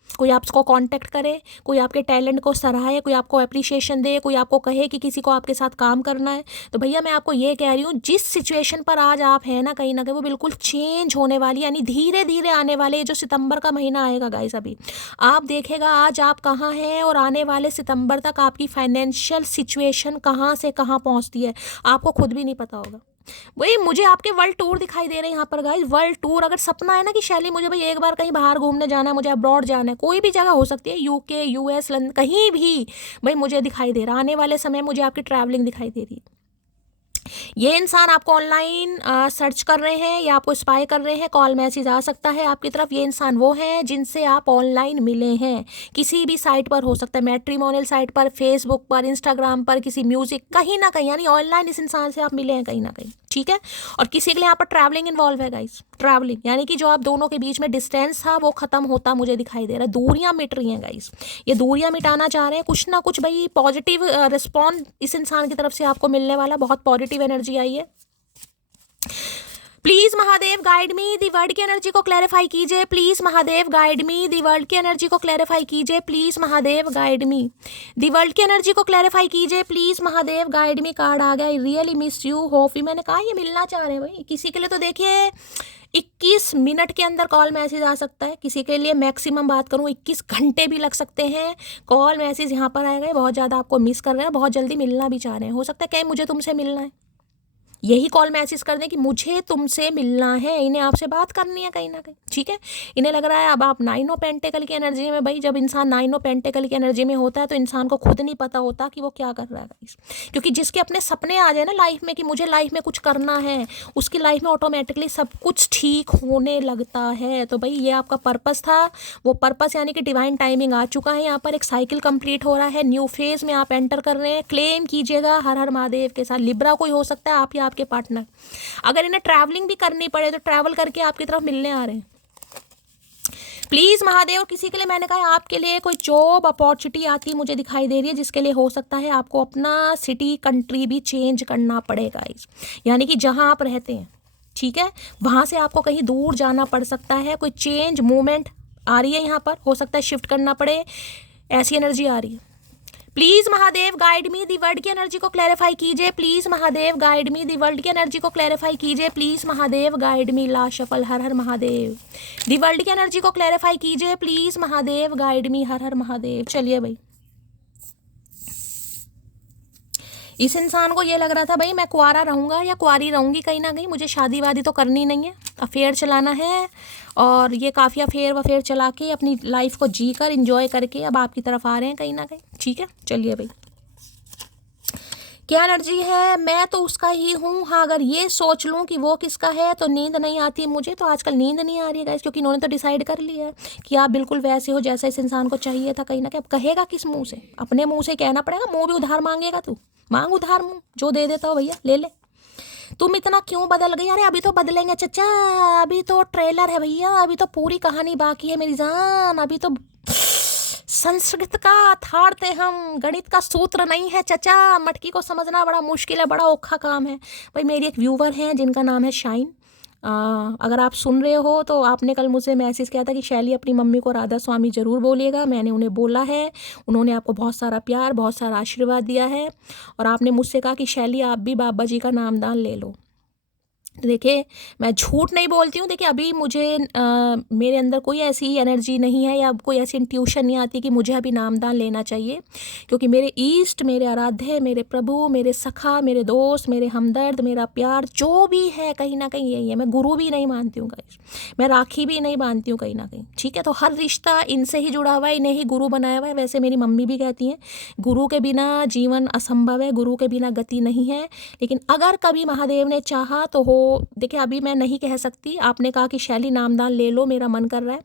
कोई आपको कांटेक्ट करे, कोई आपके टैलेंट को सराहे, कोई आपको अप्रिशिएशन दे, कोई आपको कहे कि किसी को आपके साथ काम करना है। तो भैया मैं आपको ये कह रही हूँ, जिस सिचुएशन पर आज आप हैं ना कहीं वो बिल्कुल चेंज होने वाली, यानी धीरे धीरे आने वाले जो सितंबर का महीना आएगा गाइस, अभी आप देखेगा आज आप कहाँ हैं और आने वाले सितंबर तक आपकी फाइनेंशियल सिचुएशन कहाँ से कहाँ पहुँचती है आपको खुद भी नहीं पता होगा। वही मुझे आपके वर्ल्ड टूर दिखाई दे रहे हैं यहाँ पर गाइस, वर्ल्ड टूर। अगर सपना है ना कि शैली मुझे भाई एक बार कहीं बाहर घूमने जाना है, मुझे अब्रॉड जाना है, कोई भी जगह हो सकती है, यूके, यूएस, लंदन, कहीं भी भाई मुझे दिखाई दे रहा, आने वाले समय मुझे आपकी ट्रैवलिंग दिखाई दे रही है। ये इंसान आपको ऑनलाइन सर्च कर रहे हैं या आपको स्पाई कर रहे हैं, कॉल मैसेज आ सकता है आपकी तरफ। ये इंसान वो है जिनसे आप ऑनलाइन मिले हैं, किसी भी साइट पर हो सकता है, मैट्रिमोनियल साइट पर, फेसबुक पर, इंस्टाग्राम पर, किसी म्यूजिक, कहीं ना कहीं, यानी ऑनलाइन इस इंसान से आप मिले हैं कहीं ना कहीं, ठीक है। और किसी के लिए यहाँ पर ट्रैवलिंग इन्वॉल्व है गाइस, ट्रैवलिंग, यानी कि जो आप दोनों के बीच में डिस्टेंस था वो खत्म होता मुझे दिखाई दे रहा है, दूरियां मिट रही हैं गाइस, ये दूरियां मिटाना चाह रहे हैं, कुछ ना कुछ भाई पॉजिटिव रिस्पॉन्ड इस इंसान की तरफ से आपको मिलने वाला, बहुत पॉजिटिव एनर्जी आई है। Please Mahadev guide me, the world की एनर्जी को क्लैरिफाई कीजिए, please Mahadev guide me, the world की एनर्जी को क्लैरिफाई कीजिए, please Mahadev guide me, the world की एनर्जी को क्लैरिफाई कीजिए, please Mahadev guide me. Card आ गया, I really miss you, hope, मैंने कहा ये मिलना चाह रहे हैं भाई किसी के लिए, तो देखिए 21 मिनट के अंदर कॉल मैसेज आ सकता है, किसी के लिए मैक्सिमम बात करूं 21 घंटे भी लग सकते हैं, कॉल मैसेज यहाँ पर आएगा, बहुत ज़्यादा आपको मिस कर रहे हैं, बहुत जल्दी मिलना भी चाह रहे हैं, हो सकता है क्या मुझे तुमसे मिलना है, यही कॉल मैसेज कर दें कि मुझे तुमसे मिलना है, इन्हें आपसे बात करनी है कहीं ना कहीं, ठीक है। इन्हें लग रहा है अब आप 9 ऑफ पेंटिकल की एनर्जी में, भाई जब इंसान 9 ऑफ पेंटिकल की एनर्जी में होता है तो इंसान को खुद नहीं पता होता कि वो क्या कर रहा है गाइस, क्योंकि जिसके अपने सपने आ जाए ना लाइफ में कि मुझे लाइफ में कुछ करना है, उसकी लाइफ में ऑटोमेटिकली सब कुछ ठीक होने लगता है। तो भाई ये आपका पर्पस था, वो पर्पस यानी कि डिवाइन टाइमिंग आ चुका है, यहाँ पर एक साइकिल कंप्लीट हो रहा है, न्यू फेज में आप एंटर कर रहे हैं, क्लेम कीजिएगा हर हर महादेव के साथ। लिब्रा कोई हो सकता है आप या आपके पार्टनर, अगर इन्हें ट्रैवलिंग भी करनी पड़े तो ट्रैवल करके आपकी तरफ मिलने आ रहे हैं, प्लीज महादेव। किसी के लिए मैंने कहा आपके लिए कोई जॉब अपॉर्चुनिटी आती मुझे दिखाई दे रही है, जिसके लिए हो सकता है आपको अपना सिटी कंट्री भी चेंज करना पड़ेगा, यानी कि जहां आप रहते हैं, ठीक है, वहां से आपको कहीं दूर जाना पड़ सकता है, कोई चेंज मूवमेंट आ रही है यहाँ पर, हो सकता है शिफ्ट करना पड़े, ऐसी एनर्जी आ रही है। Please Mahadev guide me, the world की एनर्जी को क्लैरिफाई कीजिए, please Mahadev guide me, the world की एनर्जी को क्लैरिफाई कीजिए, प्लीज महादेव गाइड मी। ला शफल, हर हर महादेव, दी वर्ल्ड की एनर्जी को क्लैरिफाई कीजिए, प्लीज महादेव गाइड मी, हर हर महादेव। चलिए भाई, इस इंसान को ये लग रहा था भाई मैं कुआरा रहूँगा या कुआरी रहूँगी, कहीं ना कहीं मुझे शादी वादी तो करनी नहीं है, अफेयर चलाना है, और ये काफ़ी अफेयर वफेयर चला के अपनी लाइफ को जी कर इंजॉय करके अब आपकी तरफ आ रहे हैं कहीं ना कहीं, ठीक है। चलिए भाई, क्या एनर्जी है, मैं तो उसका ही हूँ, हाँ अगर ये सोच लूँ कि वो किसका है तो नींद नहीं आती मुझे, तो आजकल नींद नहीं आ रही है गाइस, क्योंकि इन्होंने तो डिसाइड कर लिया है कि आप बिल्कुल वैसे हो जैसा इस इंसान को चाहिए था कहीं ना कहीं। अब कहेगा किस मुंह से, अपने मुंह से कहना पड़ेगा, मुंह भी उधार मांगेगा तू, मांग उधार मुंह, जो दे देता हो भैया ले ले। तुम इतना क्यों बदल गई, अरे अभी तो बदलेंगे चचा, अभी तो ट्रेलर है भैया, अभी तो पूरी कहानी बाकी है मेरी जान, अभी तो संस्कृत का अथार्थ है हम, गणित का सूत्र नहीं है चचा, मटकी को समझना बड़ा मुश्किल है, बड़ा औखा काम है। भाई मेरी एक व्यूवर है जिनका नाम है शाइन, अगर आप सुन रहे हो तो आपने कल मुझसे मैसेज किया था कि शैली अपनी मम्मी को राधा स्वामी ज़रूर बोलिएगा, मैंने उन्हें बोला है, उन्होंने आपको बहुत सारा प्यार बहुत सारा आशीर्वाद दिया है, और आपने मुझसे कहा कि शैली आप भी बाबा जी का नामदान ले लो। देखिए मैं झूठ नहीं बोलती हूँ, देखिए अभी मुझे मेरे अंदर कोई ऐसी एनर्जी नहीं है या कोई ऐसी इंट्यूशन नहीं आती कि मुझे अभी नामदान लेना चाहिए, क्योंकि मेरे ईष्ट, मेरे आराध्य, मेरे प्रभु, मेरे सखा, मेरे दोस्त, मेरे हमदर्द, मेरा प्यार जो भी है कहीं ना कहीं यही है। मैं गुरु भी नहीं मानती हूँ गाइस, मैं राखी भी नहीं बांधती हूँ कहीं ना कहीं, ठीक है। तो हर रिश्ता इनसे ही जुड़ा हुआ है, इन्हें ही गुरु बनाया हुआ है। वैसे मेरी मम्मी भी कहती हैं गुरु के बिना जीवन असंभव है, गुरु के बिना गति नहीं है, लेकिन अगर कभी महादेव ने चाहा तो हो देखिए अभी मैं नहीं कह सकती, आपने कहा कि शैली नामदान ले लो, मेरा मन कर रहा है,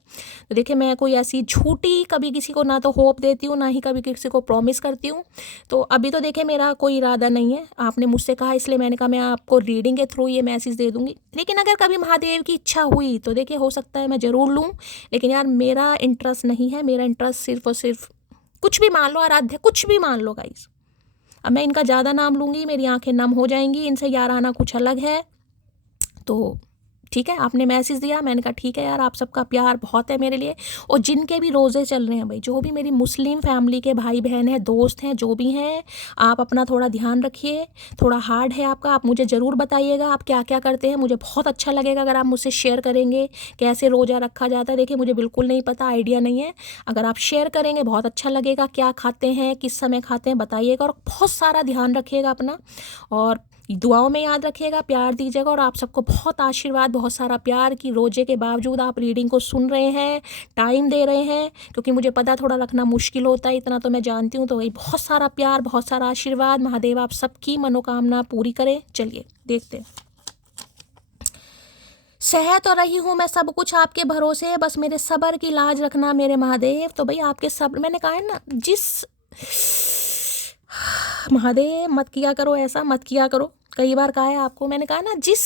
तो देखिए मैं कोई ऐसी झूठी कभी किसी को ना तो होप देती हूँ, ना ही कभी किसी को प्रॉमिस करती हूँ। तो अभी तो देखिए मेरा कोई इरादा नहीं है, आपने मुझसे कहा इसलिए मैंने कहा मैं आपको रीडिंग के थ्रू ये मैसेज दे दूँगी। लेकिन अगर कभी महादेव की इच्छा हुई तो देखिए हो सकता है मैं ज़रूर लूँ, लेकिन यार मेरा इंटरेस्ट नहीं है, मेरा इंटरेस्ट सिर्फ और सिर्फ कुछ भी मान लो, आराध्य कुछ भी मान लो गाइस। अब मैं इनका ज़्यादा नाम लूँगी मेरी आंखें नम हो जाएंगी, इनसे याराना कुछ अलग है। तो ठीक है, आपने मैसेज दिया, मैंने कहा ठीक है यार, आप सबका प्यार बहुत है मेरे लिए। और जिनके भी रोज़े चल रहे हैं भाई, जो भी मेरी मुस्लिम फैमिली के भाई बहन हैं, दोस्त हैं, जो भी हैं, आप अपना थोड़ा ध्यान रखिए। थोड़ा हार्ड है आपका, आप मुझे ज़रूर बताइएगा आप क्या क्या करते हैं, मुझे बहुत अच्छा लगेगा अगर आप मुझसे शेयर करेंगे कैसे रोज़ा रखा जाता है। देखिए मुझे बिल्कुल नहीं पता, आइडिया नहीं है, अगर आप शेयर करेंगे बहुत अच्छा लगेगा। क्या खाते हैं, किस समय खाते हैं बताइएगा, और बहुत सारा ध्यान रखिएगा अपना, और दुआओं में याद रखिएगा, प्यार दीजिएगा। और आप सबको बहुत आशीर्वाद, बहुत सारा प्यार कि रोजे के बावजूद आप रीडिंग को सुन रहे हैं, टाइम दे रहे हैं, क्योंकि मुझे पता थोड़ा रखना मुश्किल होता है, इतना तो मैं जानती हूँ। तो वही बहुत सारा प्यार, बहुत सारा आशीर्वाद, महादेव आप सबकी मनोकामना पूरी करे। चलिए देखते हैं। सह तो रही हूँ मैं सब कुछ आपके भरोसे, बस मेरे सब्र की लाज रखना मेरे महादेव। तो भाई आपके सब्र, मैंने कहा है ना, जिस महादेव मत किया करो ऐसा, मत किया करो। कई बार कहा है आपको, मैंने कहा ना, जिस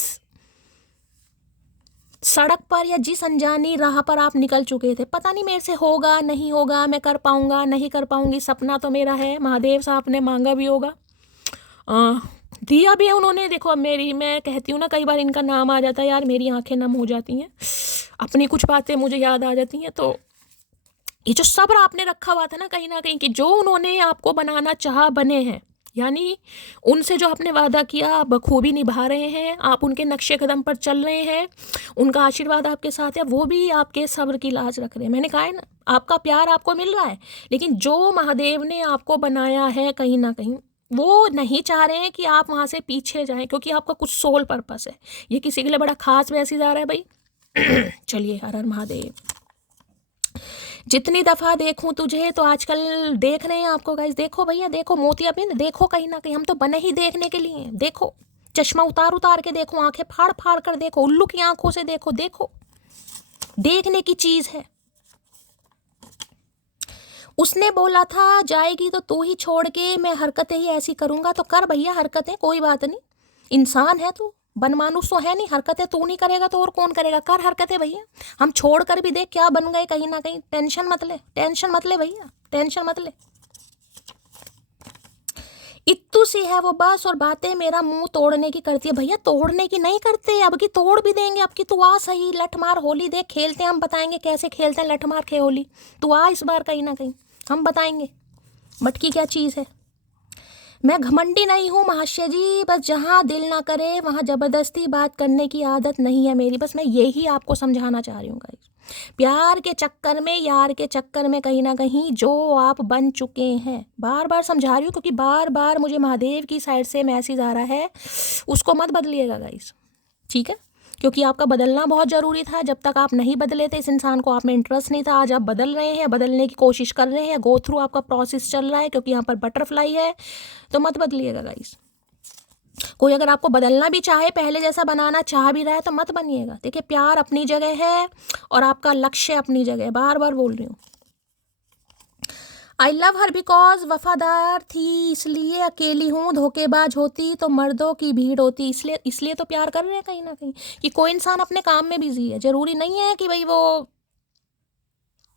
सड़क पर या जिस अनजानी राह पर आप निकल चुके थे, पता नहीं मेरे से होगा नहीं होगा, मैं कर पाऊंगा नहीं कर पाऊंगी, सपना तो मेरा है, महादेव साहब ने मांगा भी होगा, दिया भी है उन्होंने। देखो अब मेरी, मैं कहती हूँ ना कई बार इनका नाम आ जाता है यार, मेरी आंखें नम हो जाती हैं, अपनी कुछ बातें मुझे याद आ जाती हैं। तो ये जो सब्र आपने रखा हुआ था ना कहीं कि जो उन्होंने आपको बनाना चाहा बने हैं, यानी उनसे जो आपने वादा किया आप बखूबी निभा रहे हैं, आप उनके नक्शे कदम पर चल रहे हैं, उनका आशीर्वाद आपके साथ है, वो भी आपके सब्र की लाज रख रहे हैं। मैंने कहा है ना, आपका प्यार आपको मिल रहा है, लेकिन जो महादेव ने आपको बनाया है कहीं ना कहीं वो नहीं चाह रहे हैं कि आप वहाँ से पीछे जाएं, क्योंकि आपका कुछ सोल पर्पस है। ये किसी के लिए बड़ा खास मैसेज आ रहा है भाई। चलिए, हर हर महादेव। जितनी दफ़ा देखूं तुझे, तो आजकल देख रहे हैं आपको गाइस, देखो भैया, देखो मोतियाबिंद, देखो कहीं ना कहीं हम तो बने ही देखने के लिए हैं। देखो, चश्मा उतार उतार के देखो, आंखें फाड़ फाड़ कर देखो, उल्लू की आंखों से देखो, देखो देखने की चीज़ है। उसने बोला था जाएगी तो तू ही छोड़ के, मैं हरकतें ही ऐसी करूंगा, तो कर भैया हरकतें, कोई बात नहीं, इंसान है तू, बनमानुस तो है नहीं, हरकतें तू नहीं करेगा तो और कौन करेगा, कर हरकतें भैया, हम छोड़ कर भी देख क्या बन गए कहीं ना कहीं। टेंशन मत ले, टेंशन मत ले भैया, टेंशन मत ले। इत्तू सी है वो बस, और बातें मेरा मुंह तोड़ने की करती है। भैया तोड़ने की नहीं करते, अब की तोड़ भी देंगे, अब की तू आ सही, लठ मार होली देख खेलते हैं, हम बताएंगे कैसे खेलते हैं लठ मार खे होली, तू आ इस बार कहीं ना कहीं, हम बताएंगे मटकी क्या चीज़ है। मैं घमंडी नहीं हूँ महाशय जी, बस जहाँ दिल ना करे वहाँ ज़बरदस्ती बात करने की आदत नहीं है मेरी, बस मैं यही आपको समझाना चाह रही हूँ गाइस। प्यार के चक्कर में, यार के चक्कर में कहीं ना कहीं जो आप बन चुके हैं, बार बार समझा रही हूँ क्योंकि बार बार मुझे महादेव की साइड से मैसेज आ रहा है, उसको मत बदलिएगा गाइस, ठीक है, क्योंकि आपका बदलना बहुत ज़रूरी था। जब तक आप नहीं बदले थे, इस इंसान को आप में इंटरेस्ट नहीं था, आज आप बदल रहे हैं, बदलने की कोशिश कर रहे हैं, गो थ्रू आपका प्रोसेस चल रहा है, क्योंकि यहाँ पर बटरफ्लाई है, तो मत बदलिएगा गाइस। कोई अगर आपको बदलना भी चाहे, पहले जैसा बनाना चाह भी रहा है, तो मत बनिएगा। देखिए प्यार अपनी जगह है और आपका लक्ष्य अपनी जगह है, बार बार बोल रही हूँ। आई लव हर बिकॉज वफादार थी इसलिए अकेली हूँ, धोखेबाज होती तो मर्दों की भीड़ होती, इसलिए तो प्यार कर रहे हैं कहीं ना कहीं, कि कोई इंसान अपने काम में बिजी है, जरूरी नहीं है कि भाई वो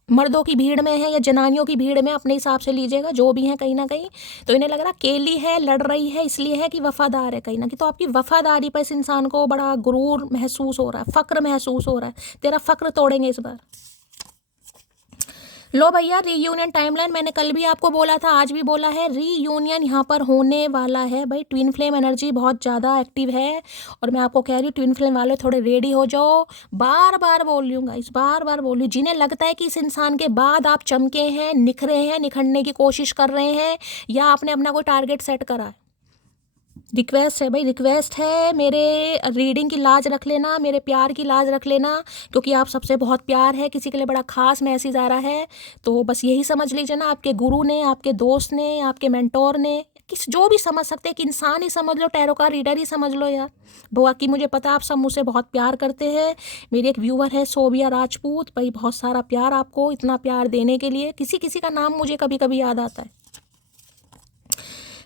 मर्दों की भीड़ में है या जनानियों की भीड़ में, अपने हिसाब से लीजिएगा, जो भी है कहीं ना कहीं। तो इन्हें लग रहा अकेली है, लड़ रही है, इसलिए है कि वफादार है कहीं ना कहीं, तो आपकी वफादारी पर इस इंसान को बड़ा गुरूर महसूस हो रहा है, फ़क्र महसूस हो रहा है, तेरा फ़क्र तोड़ेंगे इस बार। लो भैया, रीयूनियन टाइमलाइन मैंने कल भी आपको बोला था, आज भी बोला है, रीयूनियन यहाँ पर होने वाला है भाई। ट्विन फ्लेम एनर्जी बहुत ज़्यादा एक्टिव है, और मैं आपको कह रही हूँ ट्विन फ्लेम वाले थोड़े रेडी हो जाओ। बार बार बोल रही हूँ गाइस, बार बार बोल रही हूँ, जिन्हें लगता है कि इस इंसान के बाद आप चमके हैं, निखरे हैं, निखरने की कोशिश कर रहे हैं, या आपने अपना कोई टारगेट सेट करा है, रिक्वेस्ट है भाई, रिक्वेस्ट है, मेरे रीडिंग की लाज रख लेना, मेरे प्यार की लाज रख लेना, क्योंकि आप सबसे बहुत प्यार है, किसी के लिए बड़ा खास मैसेज आ रहा है। तो बस यही समझ लीजिए ना, आपके गुरु ने, आपके दोस्त ने, आपके मेंटोर ने किस जो भी समझ सकते हैं, एक इंसान ही समझ लो, टैरो का रीडर ही समझ लो यार। बाकी मुझे पता आप सब मुझसे बहुत प्यार करते हैं। मेरी एक व्यूअर है सोबिया राजपूत, भाई बहुत सारा प्यार आपको, इतना प्यार देने के लिए। किसी किसी का नाम मुझे कभी कभी याद आता है।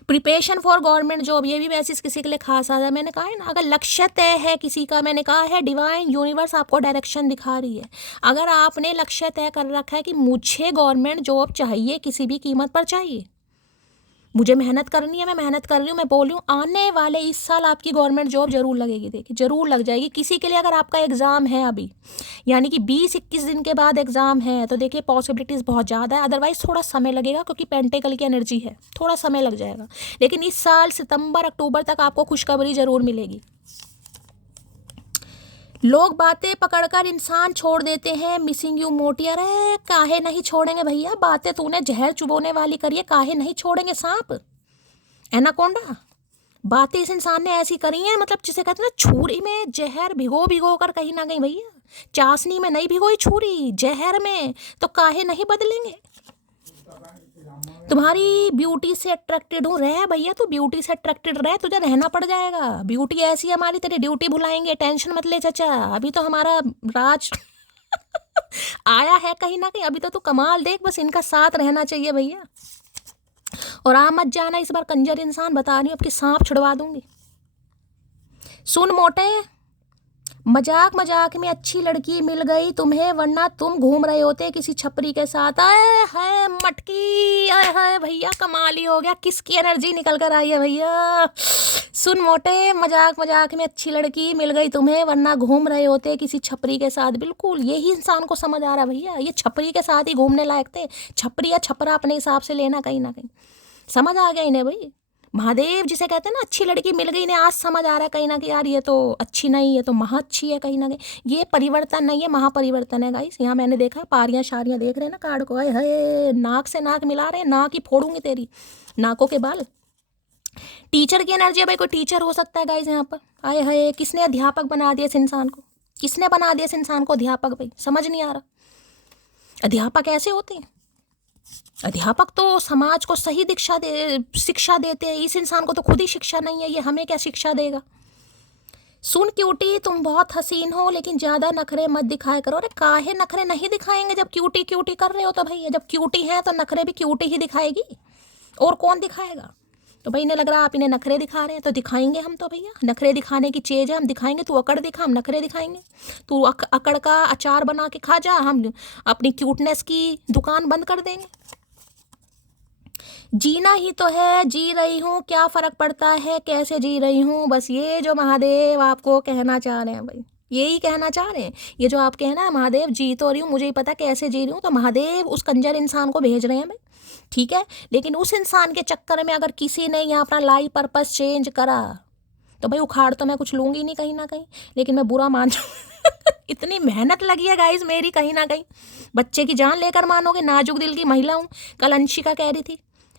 प्रिपरेशन फॉर गवर्नमेंट जॉब, ये भी मैसेज किसी के लिए खास आता है। मैंने कहा है ना, अगर लक्ष्य तय है किसी का, मैंने कहा है डिवाइन यूनिवर्स आपको डायरेक्शन दिखा रही है। अगर आपने लक्ष्य तय कर रखा है कि मुझे गवर्नमेंट जॉब चाहिए, किसी भी कीमत पर चाहिए, मुझे मेहनत करनी है, मैं मेहनत कर रही हूँ, मैं बोल रही हूँ आने वाले इस साल आपकी गवर्नमेंट जॉब जरूर लगेगी। देखिए जरूर लग जाएगी। किसी के लिए अगर आपका एग्ज़ाम है अभी, यानी कि 20-21 दिन के बाद एग्ज़ाम है, तो देखिए पॉसिबिलिटीज़ बहुत ज़्यादा है। अदरवाइज़ थोड़ा समय लगेगा, क्योंकि पेंटेकल की एनर्जी है, थोड़ा समय लग जाएगा। लेकिन इस साल सितंबर अक्टूबर तक आपको खुशखबरी ज़रूर मिलेगी। लोग बातें पकड़कर इंसान छोड़ देते हैं, मिसिंग यू मोटी। अरे काहे नहीं छोड़ेंगे भैया, बातें तूने जहर चुबोने वाली करी है, काहे नहीं छोड़ेंगे सांप एनाकोंडा। बातें इस इंसान ने ऐसी करी हैं, मतलब जिसे कहते हैं ना, छुरी में जहर भिगो भिगो कर कहीं ना कहीं भैया, चाशनी में नहीं भिगोई छुरी, जहर में, तो काहे नहीं बदलेंगे। तुम्हारी ब्यूटी से अट्रैक्टेड हूँ, रह भैया, तू ब्यूटी से अट्रैक्टेड रह, तुझे रहना पड़ जाएगा। ब्यूटी ऐसी है हमारी, तेरी ड्यूटी भुलाएंगे, टेंशन मत ले चाचा। अभी तो हमारा राज आया है कहीं ना कहीं, अभी तो तू कमाल देख, बस इनका साथ रहना चाहिए भैया। और आ मत जाना इस बार कंजर इंसान, बता रही हूँ आपकी सांप छुड़वा दूंगी। सुन मोटे, मजाक मजाक में अच्छी लड़की मिल गई तुम्हें, वरना तुम घूम रहे होते किसी छपरी के साथ। आए है मटकी, आए है भैया, कमाल ही हो गया, किसकी एनर्जी निकल कर आई है भैया। सुन मोटे, मजाक मजाक में अच्छी लड़की मिल गई तुम्हें, वरना घूम रहे होते किसी छपरी के साथ। बिल्कुल यही इंसान को समझ आ रहा है भैया, ये छपरी के साथ ही घूमने लायक थे। छपरी या छपरा अपने हिसाब से लेना, कहीं ना कहीं समझ आ गया इन्हें भाई। महादेव जिसे कहते हैं ना, अच्छी लड़की मिल गई, इन्हें आज समझ आ रहा है कहीं ना कहीं, यार ये तो अच्छी नहीं, ये तो महा अच्छी है कहीं ना कहीं। ये परिवर्तन नहीं है, महापरिवर्तन है गाइस। यहाँ मैंने देखा पारियां शारियां देख रहे हैं ना कार्ड को, हाय नाक से नाक मिला रहे हैं, नाक ही फोड़ूंगी तेरी, नाकों के बाल। टीचर की एनर्जी है भाई, कोई टीचर हो सकता है गाइस यहाँ पर। आए हाय, किसने अध्यापक बना दिया इस इंसान को, किसने बना दिया इस इंसान को अध्यापक भाई, समझ नहीं आ रहा। अध्यापक ऐसे होते हैं, अध्यापक तो समाज को सही शिक्षा देते हैं। इस इंसान को तो खुद ही शिक्षा नहीं है, ये हमें क्या शिक्षा देगा। सुन क्यूटी, तुम बहुत हसीन हो, लेकिन ज़्यादा नखरे मत दिखाया करो। अरे काहे नखरे नहीं दिखाएंगे, जब क्यूटी क्यूटी कर रहे हो तो भैया, जब क्यूटी है तो नखरे भी क्यूटी ही दिखाएगी, और कौन दिखाएगा। तो भाई इन्हें लग रहा है आप इन्हें नखरे दिखा रहे हैं, तो दिखाएंगे हम तो भैया, नखरे दिखाने की चीज़ है, हम दिखाएंगे। तू अकड़ दिखा, हम नखरे दिखाएंगे। तू अकड़ का अचार बना के खा जा, हम अपनी क्यूटनेस की दुकान बंद कर देंगे। जीना ही तो है, जी रही हूँ, क्या फ़र्क पड़ता है कैसे जी रही हूँ। बस ये जो महादेव आपको कहना चाह रहे हैं भाई, यही कहना चाह रहे हैं। ये जो आप कहना महादेव जी तो रही हूँ, मुझे ही पता कैसे जी रही हूँ, तो महादेव उस कंजर इंसान को भेज रहे हैं भाई, ठीक है। लेकिन उस इंसान के चक्कर में अगर किसी ने यहाँ अपना लाइफ पर्पस चेंज करा, तो भाई उखाड़ तो मैं कुछ लूँगी नहीं कहीं ना कहीं, लेकिन मैं बुरा मान इतनी मेहनत लगी है गाइज मेरी, कहीं ना कहीं बच्चे की जान लेकर मानोगे, नाजुक दिल की महिला हूँ। कल अंशिका कह रही थी,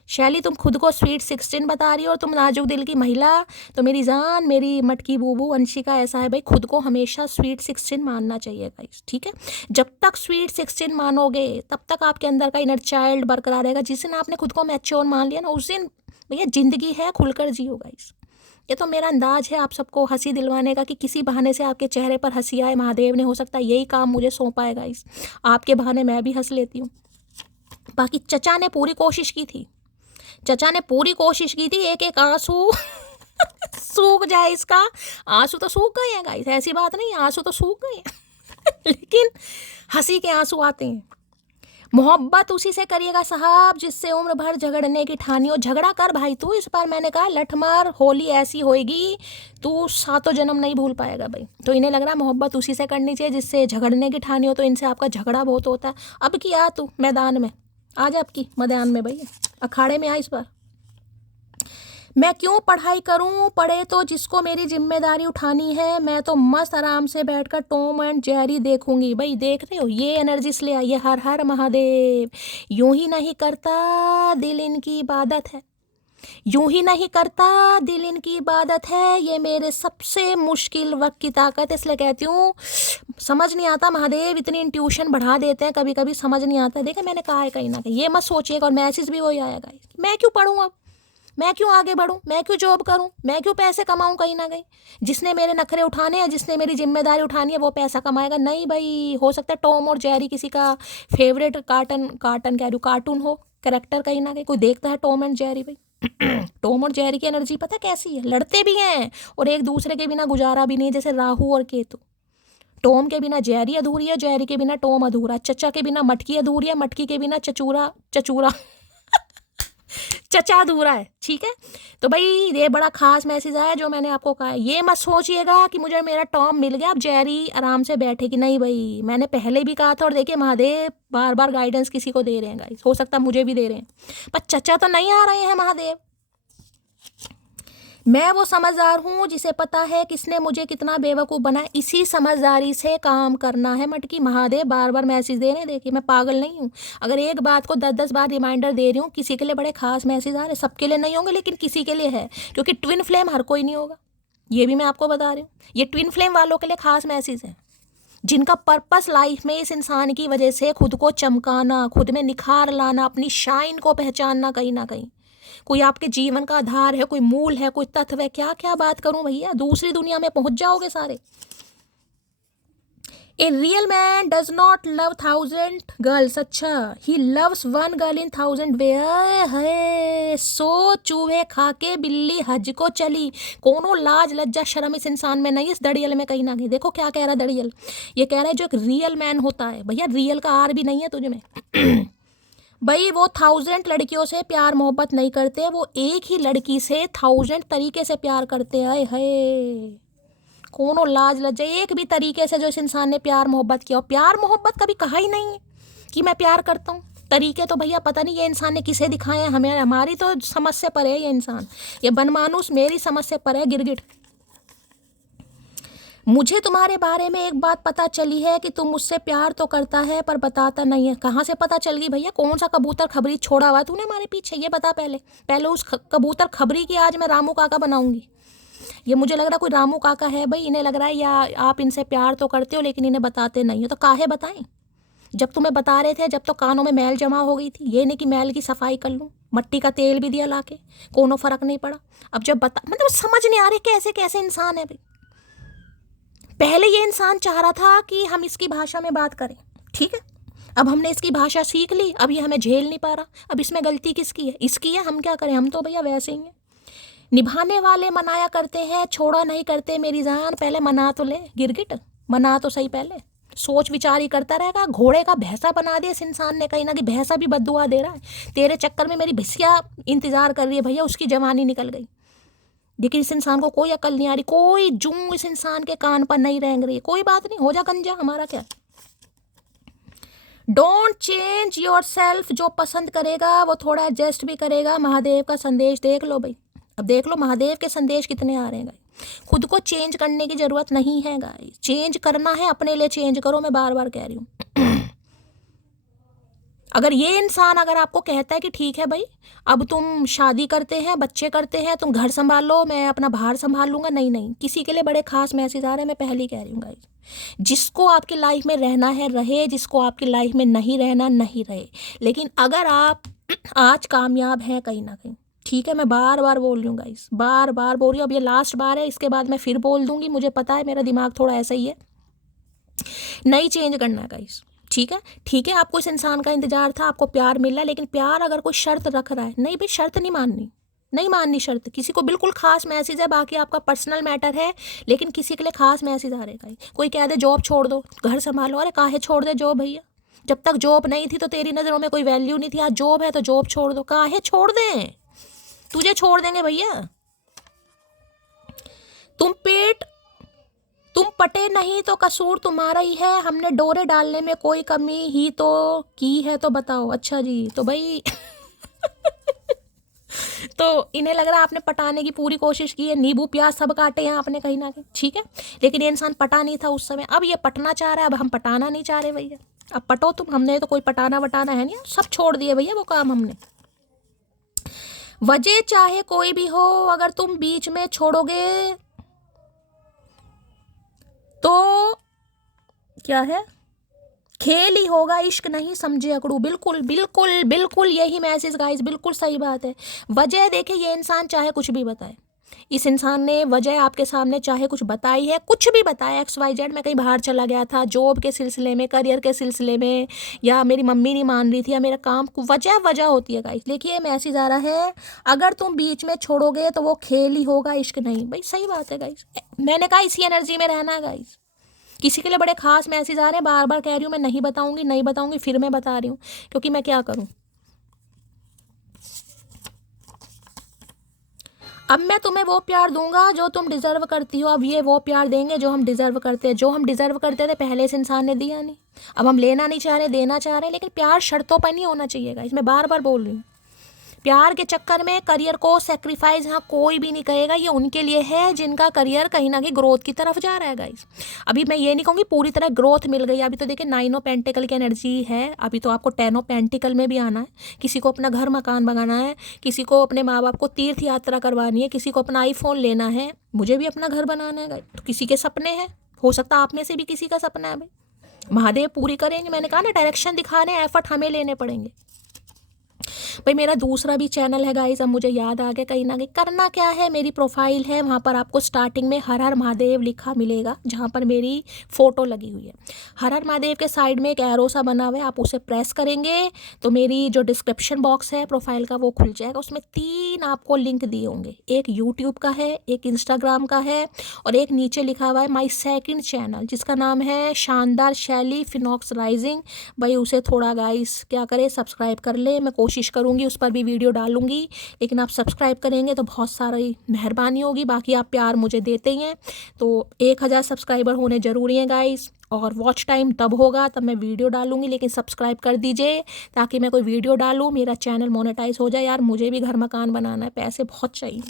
शैली तुम खुद को स्वीट 16 बता रही हो और तुम नाजुक दिल की महिला, तो मेरी जान, मेरी मटकी बूबू अंशिका, ऐसा है भाई, खुद को हमेशा स्वीट 16 मानना चाहिए गाइस, ठीक है। जब तक स्वीट 16 मानोगे तब तक आपके अंदर का इनर चाइल्ड बरकरार रहेगा। जिस दिन आपने खुद को मैच्योर मान लिया ना, उस दिन भैया जिंदगी है, खुलकर जियो गाइस। ये तो मेरा अंदाज है आप सबको हंसी दिलवाने का, कि किसी बहाने से आपके चेहरे पर हंसी आए। महादेव ने हो सकता है यही काम मुझे सौंपा है गाइस, आपके बहाने मैं भी हंस लेती हूँ। बाकी चचा ने पूरी कोशिश की थी, चचा ने पूरी कोशिश की थी, एक एक आंसू सूख जाए इसका। आंसू तो सूख गए हैं गाइस, ऐसी बात नहीं, आंसू तो सूख गए हैं लेकिन हंसी के आंसू आते हैं। मोहब्बत उसी से करिएगा साहब जिससे उम्र भर झगड़ने की ठानी हो। झगड़ा कर भाई तू, इस बार मैंने कहा लठ मार, होली ऐसी होएगी तू 7 जन्म नहीं भूल पाएगा भाई। तो इन्हें लग रहा है मोहब्बत उसी से करनी चाहिए जिससे झगड़ने की ठानी हो, तो इनसे आपका झगड़ा बहुत होता है। अब की आ तू मैदान में, आ जा अब की मैदान में भैया, अखाड़े में आ इस बार। मैं क्यों पढ़ाई करूं, पढ़े तो जिसको मेरी जिम्मेदारी उठानी है। मैं तो मस्त आराम से बैठकर टॉम एंड जेरी देखूंगी। भाई देख रहे हो, ये एनर्जी इसलिए आई है। हर हर महादेव। यूं ही नहीं करता दिल इनकी इबादत है, यूं ही नहीं करता दिल इनकी इबादत है। ये मेरे सबसे मुश्किल वक्त की ताकत है, इसलिए कहती हूँ समझ नहीं आता महादेव, इतनी इंट्यूशन बढ़ा देते हैं कभी कभी, समझ नहीं आता। देखे मैंने कहा है कहीं ना कहीं, ये मत सोचिएगा। और मैसेज भी वही आया गाइस, मैं क्यों पढ़ूँ अब, मैं क्यों आगे बढ़ूं, मैं क्यों जॉब करूं, मैं क्यों पैसे कमाऊं कहीं ना कहीं। जिसने मेरे नखरे उठाने हैं, जिसने मेरी जिम्मेदारी उठानी है, वो पैसा कमाएगा। नहीं भाई, हो सकता है टॉम और जेरी किसी का फेवरेट कार्टन कार्टन कह रही हूँ कार्टून हो, कैरेक्टर कहीं ना कहीं कोई देखता है टॉम एंड जेरी भाई। टॉम और जेरी की एनर्जी पता कैसी है, लड़ते भी हैं और एक दूसरे के बिना गुजारा भी नहीं, जैसे राहु और केतु। टॉम के बिना जेरी अधूरी है, जेरी के बिना टॉम अधूरा, चचा के बिना मटकी अधूरी है, मटकी के बिना चचूरा चचूरा चचा अधूरा है। ठीक है, तो भाई ये बड़ा खास मैसेज आया जो मैंने आपको कहा है। ये मत सोचिएगा कि मुझे मेरा टॉम मिल गया अब जेरी आराम से बैठेगी, नहीं भाई, मैंने पहले भी कहा था। और देखिए महादेव बार बार गाइडेंस किसी को दे रहे हैं गाइस, हो सकता है मुझे भी दे रहे हैं, पर चचा तो नहीं आ रहे हैं महादेव। मैं वो समझदार हूँ जिसे पता है किसने मुझे कितना बेवकूफ़ बनाया, इसी समझदारी से काम करना है मटकी। महादेव बार बार मैसेज दे रहे हैं, देखिए मैं पागल नहीं हूँ। अगर एक बात को 10-10 बार रिमाइंडर दे रही हूँ, किसी के लिए बड़े खास मैसेज आ रहे, सबके लिए नहीं होंगे लेकिन किसी के लिए है, क्योंकि ट्विन फ्लेम हर कोई नहीं होगा, ये भी मैं आपको बता रही हूँ। ये ट्विन फ्लेम वालों के लिए खास मैसेज है, जिनका पर्पस लाइफ में इस इंसान की वजह से खुद को चमकाना, खुद में निखार लाना, अपनी शाइन को पहचानना कहीं ना कहीं। कोई आपके जीवन का आधार है, कोई मूल है, कोई तत्व है। क्या क्या बात करूं भैया, दूसरी दुनिया में पहुंच जाओगे सारे। A real man does not love 1000 girls, अच्छा ही लव्स 1 गर्ल इन 1000 वे है। सो चूहे खा के बिल्ली हज को चली, कोनो लाज लज्जा शर्म इस इंसान में नहीं, इस दड़ियल में कहीं ना कहीं। देखो क्या कह रहा है दड़ियल, ये कह रहा है जो एक रियल मैन होता है, भैया रियल का आर भी नहीं है तुझ में। भाई वो 1000 लड़कियों से प्यार मोहब्बत नहीं करते, वो एक ही लड़की से 1000 तरीके से प्यार करते हैं। है कोनो लाज लज्जा एक भी तरीके से जो इस इंसान ने प्यार मोहब्बत किया, और प्यार मोहब्बत कभी कहा ही नहीं है कि मैं प्यार करता हूँ। तरीके तो भैया पता नहीं ये इंसान ने किसे दिखाए हैं, हमें हमारी तो समझ से परे है ये इंसान, ये बनमानुस मेरी समझ से परे है गिरगिट। मुझे तुम्हारे बारे में एक बात पता चली है कि तुम मुझसे प्यार तो करता है पर बताता नहीं है। कहाँ से पता चल गई भैया, कौन सा कबूतर खबरी छोड़ा हुआ तूने हमारे पीछे, ये बता पहले। पहले उस कबूतर खबरी की आज मैं रामू काका बनाऊंगी। ये मुझे लग रहा है कोई रामू काका है भाई, इन्हें लग रहा है या आप इनसे प्यार तो करते हो लेकिन इन्हें बताते नहीं हो। तो काहे बताएं, जब तुम्हें बता रहे थे जब तो कानों में मैल जमा हो गई थी। ये नहीं कि मैल की सफाई कर लूँ, मट्टी का तेल भी दिया लाके, कोनो फर्क नहीं पड़ा। अब जब बता, मतलब समझ नहीं आ रही कैसे कैसे इंसान है भाई। पहले ये इंसान चाह रहा था कि हम इसकी भाषा में बात करें, ठीक है, अब हमने इसकी भाषा सीख ली, अब ये हमें झेल नहीं पा रहा। अब इसमें गलती किसकी है, इसकी है, हम क्या करें, हम तो भैया वैसे ही हैं। निभाने वाले मनाया करते हैं, छोड़ा नहीं करते मेरी जान। पहले मना तो ले गिरगिट, मना तो सही, पहले सोच विचार ही करता रहेगा। घोड़े का भैंसा बना दिया इस इंसान ने, कहीं ना कहीं भैंसा भी बद्दुआ दे रहा है। तेरे चक्कर में मेरी भैंसिया इंतजार कर रही है भैया, उसकी जवानी निकल गई। लेकिन इस इंसान को कोई अकल नहीं आ रही, कोई जूं इस इंसान के कान पर नहीं रेंग रही। कोई बात नहीं, हो जा गंजा, हमारा क्या। डोंट चेंज योर सेल्फ, जो पसंद करेगा वो थोड़ा एडजस्ट भी करेगा। महादेव का संदेश देख लो भाई, अब देख लो महादेव के संदेश कितने आ रहे हैं गाइस। खुद को चेंज करने की जरूरत नहीं है गाइस, चेंज करना है अपने लिए चेंज करो, मैं बार बार कह रही हूँ। अगर ये इंसान अगर आपको कहता है कि ठीक है भाई अब तुम शादी करते हैं, बच्चे करते हैं, तुम घर संभालो, मैं अपना बाहर संभाल लूंगा, नहीं नहीं, किसी के लिए बड़े खास मैसेज आ रहे हैं। मैं पहले ही कह रही हूँ गाइस, जिसको आपकी लाइफ में रहना है रहे, जिसको आपकी लाइफ में नहीं रहना नहीं रहे। लेकिन अगर आप आज कामयाब हैं कहीं ना कहीं, ठीक है, मैं बार बार बोल रही हूँ गाइस, बार बार बोल रही हूँ, अब ये लास्ट बार है, इसके बाद मैं फिर बोल दूंगी। मुझे पता है मेरा दिमाग थोड़ा ऐसा ही है, नहीं चेंज करना है गाइस, ठीक है। ठीक है, आपको इस इंसान का इंतजार था, आपको प्यार मिल रहा है, लेकिन प्यार अगर कोई शर्त रख रहा है, नहीं भाई शर्त नहीं माननी, नहीं माननी शर्त। किसी को बिल्कुल खास मैसेज है, बाकी आपका पर्सनल मैटर है, लेकिन किसी के लिए खास मैसेज आ रहेगा। कोई कह दे जॉब छोड़ दो, घर संभालो, अरे काहे छोड़ दे जॉब भैया, जब तक जॉब नहीं थी तो तेरी नज़रों में कोई वैल्यू नहीं थी, आज जॉब है तो जॉब छोड़ दो। काहे छोड़ दें, तुझे छोड़ देंगे भैया। तुम पटे नहीं तो कसूर तुम्हारा ही है, हमने डोरे डालने में कोई कमी ही तो की है तो बताओ। अच्छा जी, तो भाई तो इन्हें लग रहा है आपने पटाने की पूरी कोशिश की है, नींबू प्याज सब काटे हैं आपने कहीं ना कहीं, ठीक है, लेकिन ये इंसान पटा नहीं था उस समय, अब ये पटना चाह रहा है, अब हम पटाना नहीं चाह रहे भैया। अब पटो तुम, हमने तो कोई पटाना वटाना है नहीं, सब छोड़ दिए भैया वो काम हमने। वजह चाहे कोई भी हो, अगर तुम बीच में छोड़ोगे तो क्या है, खेल ही होगा, इश्क नहीं समझे अकड़ू। बिल्कुल बिल्कुल बिल्कुल यही मैसेज गाइस, बिल्कुल सही बात है। वजह देखे, ये इंसान चाहे कुछ भी बताए, इस इंसान ने वजह आपके सामने चाहे कुछ बताई है, कुछ भी बताया, XYZ, मैं कहीं बाहर चला गया था, जॉब के सिलसिले में, करियर के सिलसिले में, या मेरी मम्मी नहीं मान रही थी, या मेरा काम, वजह वजह होती है गाइस। देखिए मैसेज आ रहा है, अगर तुम बीच में छोड़ोगे तो वो खेल ही होगा, इश्क नहीं। भाई सही बात है गाइस, मैंने कहा इसी एनर्जी में रहना है गाइस। किसी के लिए बड़े खास मैसेज आ रहे हैं, बार बार कह रही हूँ मैं नहीं बताऊंगी नहीं बताऊंगी, फिर मैं बता रही हूँ, क्योंकि मैं क्या करूँ। अब मैं तुम्हें वो प्यार दूंगा जो तुम डिजर्व करती हो। अब ये वो प्यार देंगे जो हम डिजर्व करते हैं। जो हम डिजर्व करते थे पहले इस इंसान ने दिया नहीं, अब हम लेना नहीं चाह रहे, देना चाह रहे हैं, लेकिन प्यार शर्तों पर नहीं होना चाहिए गाइस, मैं बार बार बोल रही हूँ। प्यार के चक्कर में करियर को सेक्रीफाइस यहाँ कोई भी नहीं कहेगा, ये उनके लिए है जिनका करियर कहीं ना कहीं ग्रोथ की तरफ जा रहा है गाइस। अभी मैं ये नहीं कहूँगी पूरी तरह ग्रोथ मिल गई, अभी तो देखिए 9 ऑफ पेंटिकल की एनर्जी है, अभी तो आपको 10 ऑफ पेंटिकल में भी आना है। किसी को अपना घर मकान बनाना है, किसी को अपने माँ बाप को तीर्थ यात्रा करवानी है, किसी को अपना आईफोन लेना है, मुझे भी अपना घर बनाना है गाइस। तो किसी के सपने हैं, हो सकता है आप में से भी किसी का सपना है, भाई महादेव पूरी करेंगे। मैंने कहा ना, डायरेक्शन दिखा रहे हैं, एफर्ट हमें लेने पड़ेंगे। भाई मेरा दूसरा भी चैनल है गाइस, अब मुझे याद आ गया। कहीं ना कहीं करना क्या है, मेरी प्रोफाइल है, वहाँ पर आपको स्टार्टिंग में हर हर महादेव लिखा मिलेगा, जहाँ पर मेरी फ़ोटो लगी हुई है। हर हर महादेव के साइड में एक एरो सा बना हुआ है, आप उसे प्रेस करेंगे तो मेरी जो डिस्क्रिप्शन बॉक्स है प्रोफाइल का वो खुल जाएगा। उसमें 3 आपको लिंक दिए होंगे, एक यूट्यूब का है, एक इंस्टाग्राम का है, और एक नीचे लिखा हुआ है माई सेकेंड चैनल, जिसका नाम है शानदार शैली फिनॉक्स राइजिंग। भाई उसे थोड़ा गाइस क्या करे, सब्सक्राइब कर ले। मैं कोशिश करूँगी उस पर भी वीडियो डालूंगी, लेकिन आप सब्सक्राइब करेंगे तो बहुत सारी मेहरबानी होगी। बाकी आप प्यार मुझे देते ही हैं, तो 1000 सब्सक्राइबर होने ज़रूरी हैं गाइस, और वॉच टाइम तब होगा तब मैं वीडियो डालूंगी। लेकिन सब्सक्राइब कर दीजिए ताकि मैं कोई वीडियो डालूँ, मेरा चैनल मोनेटाइज हो जाए। यार मुझे भी घर मकान बनाना है, पैसे बहुत चाहिए।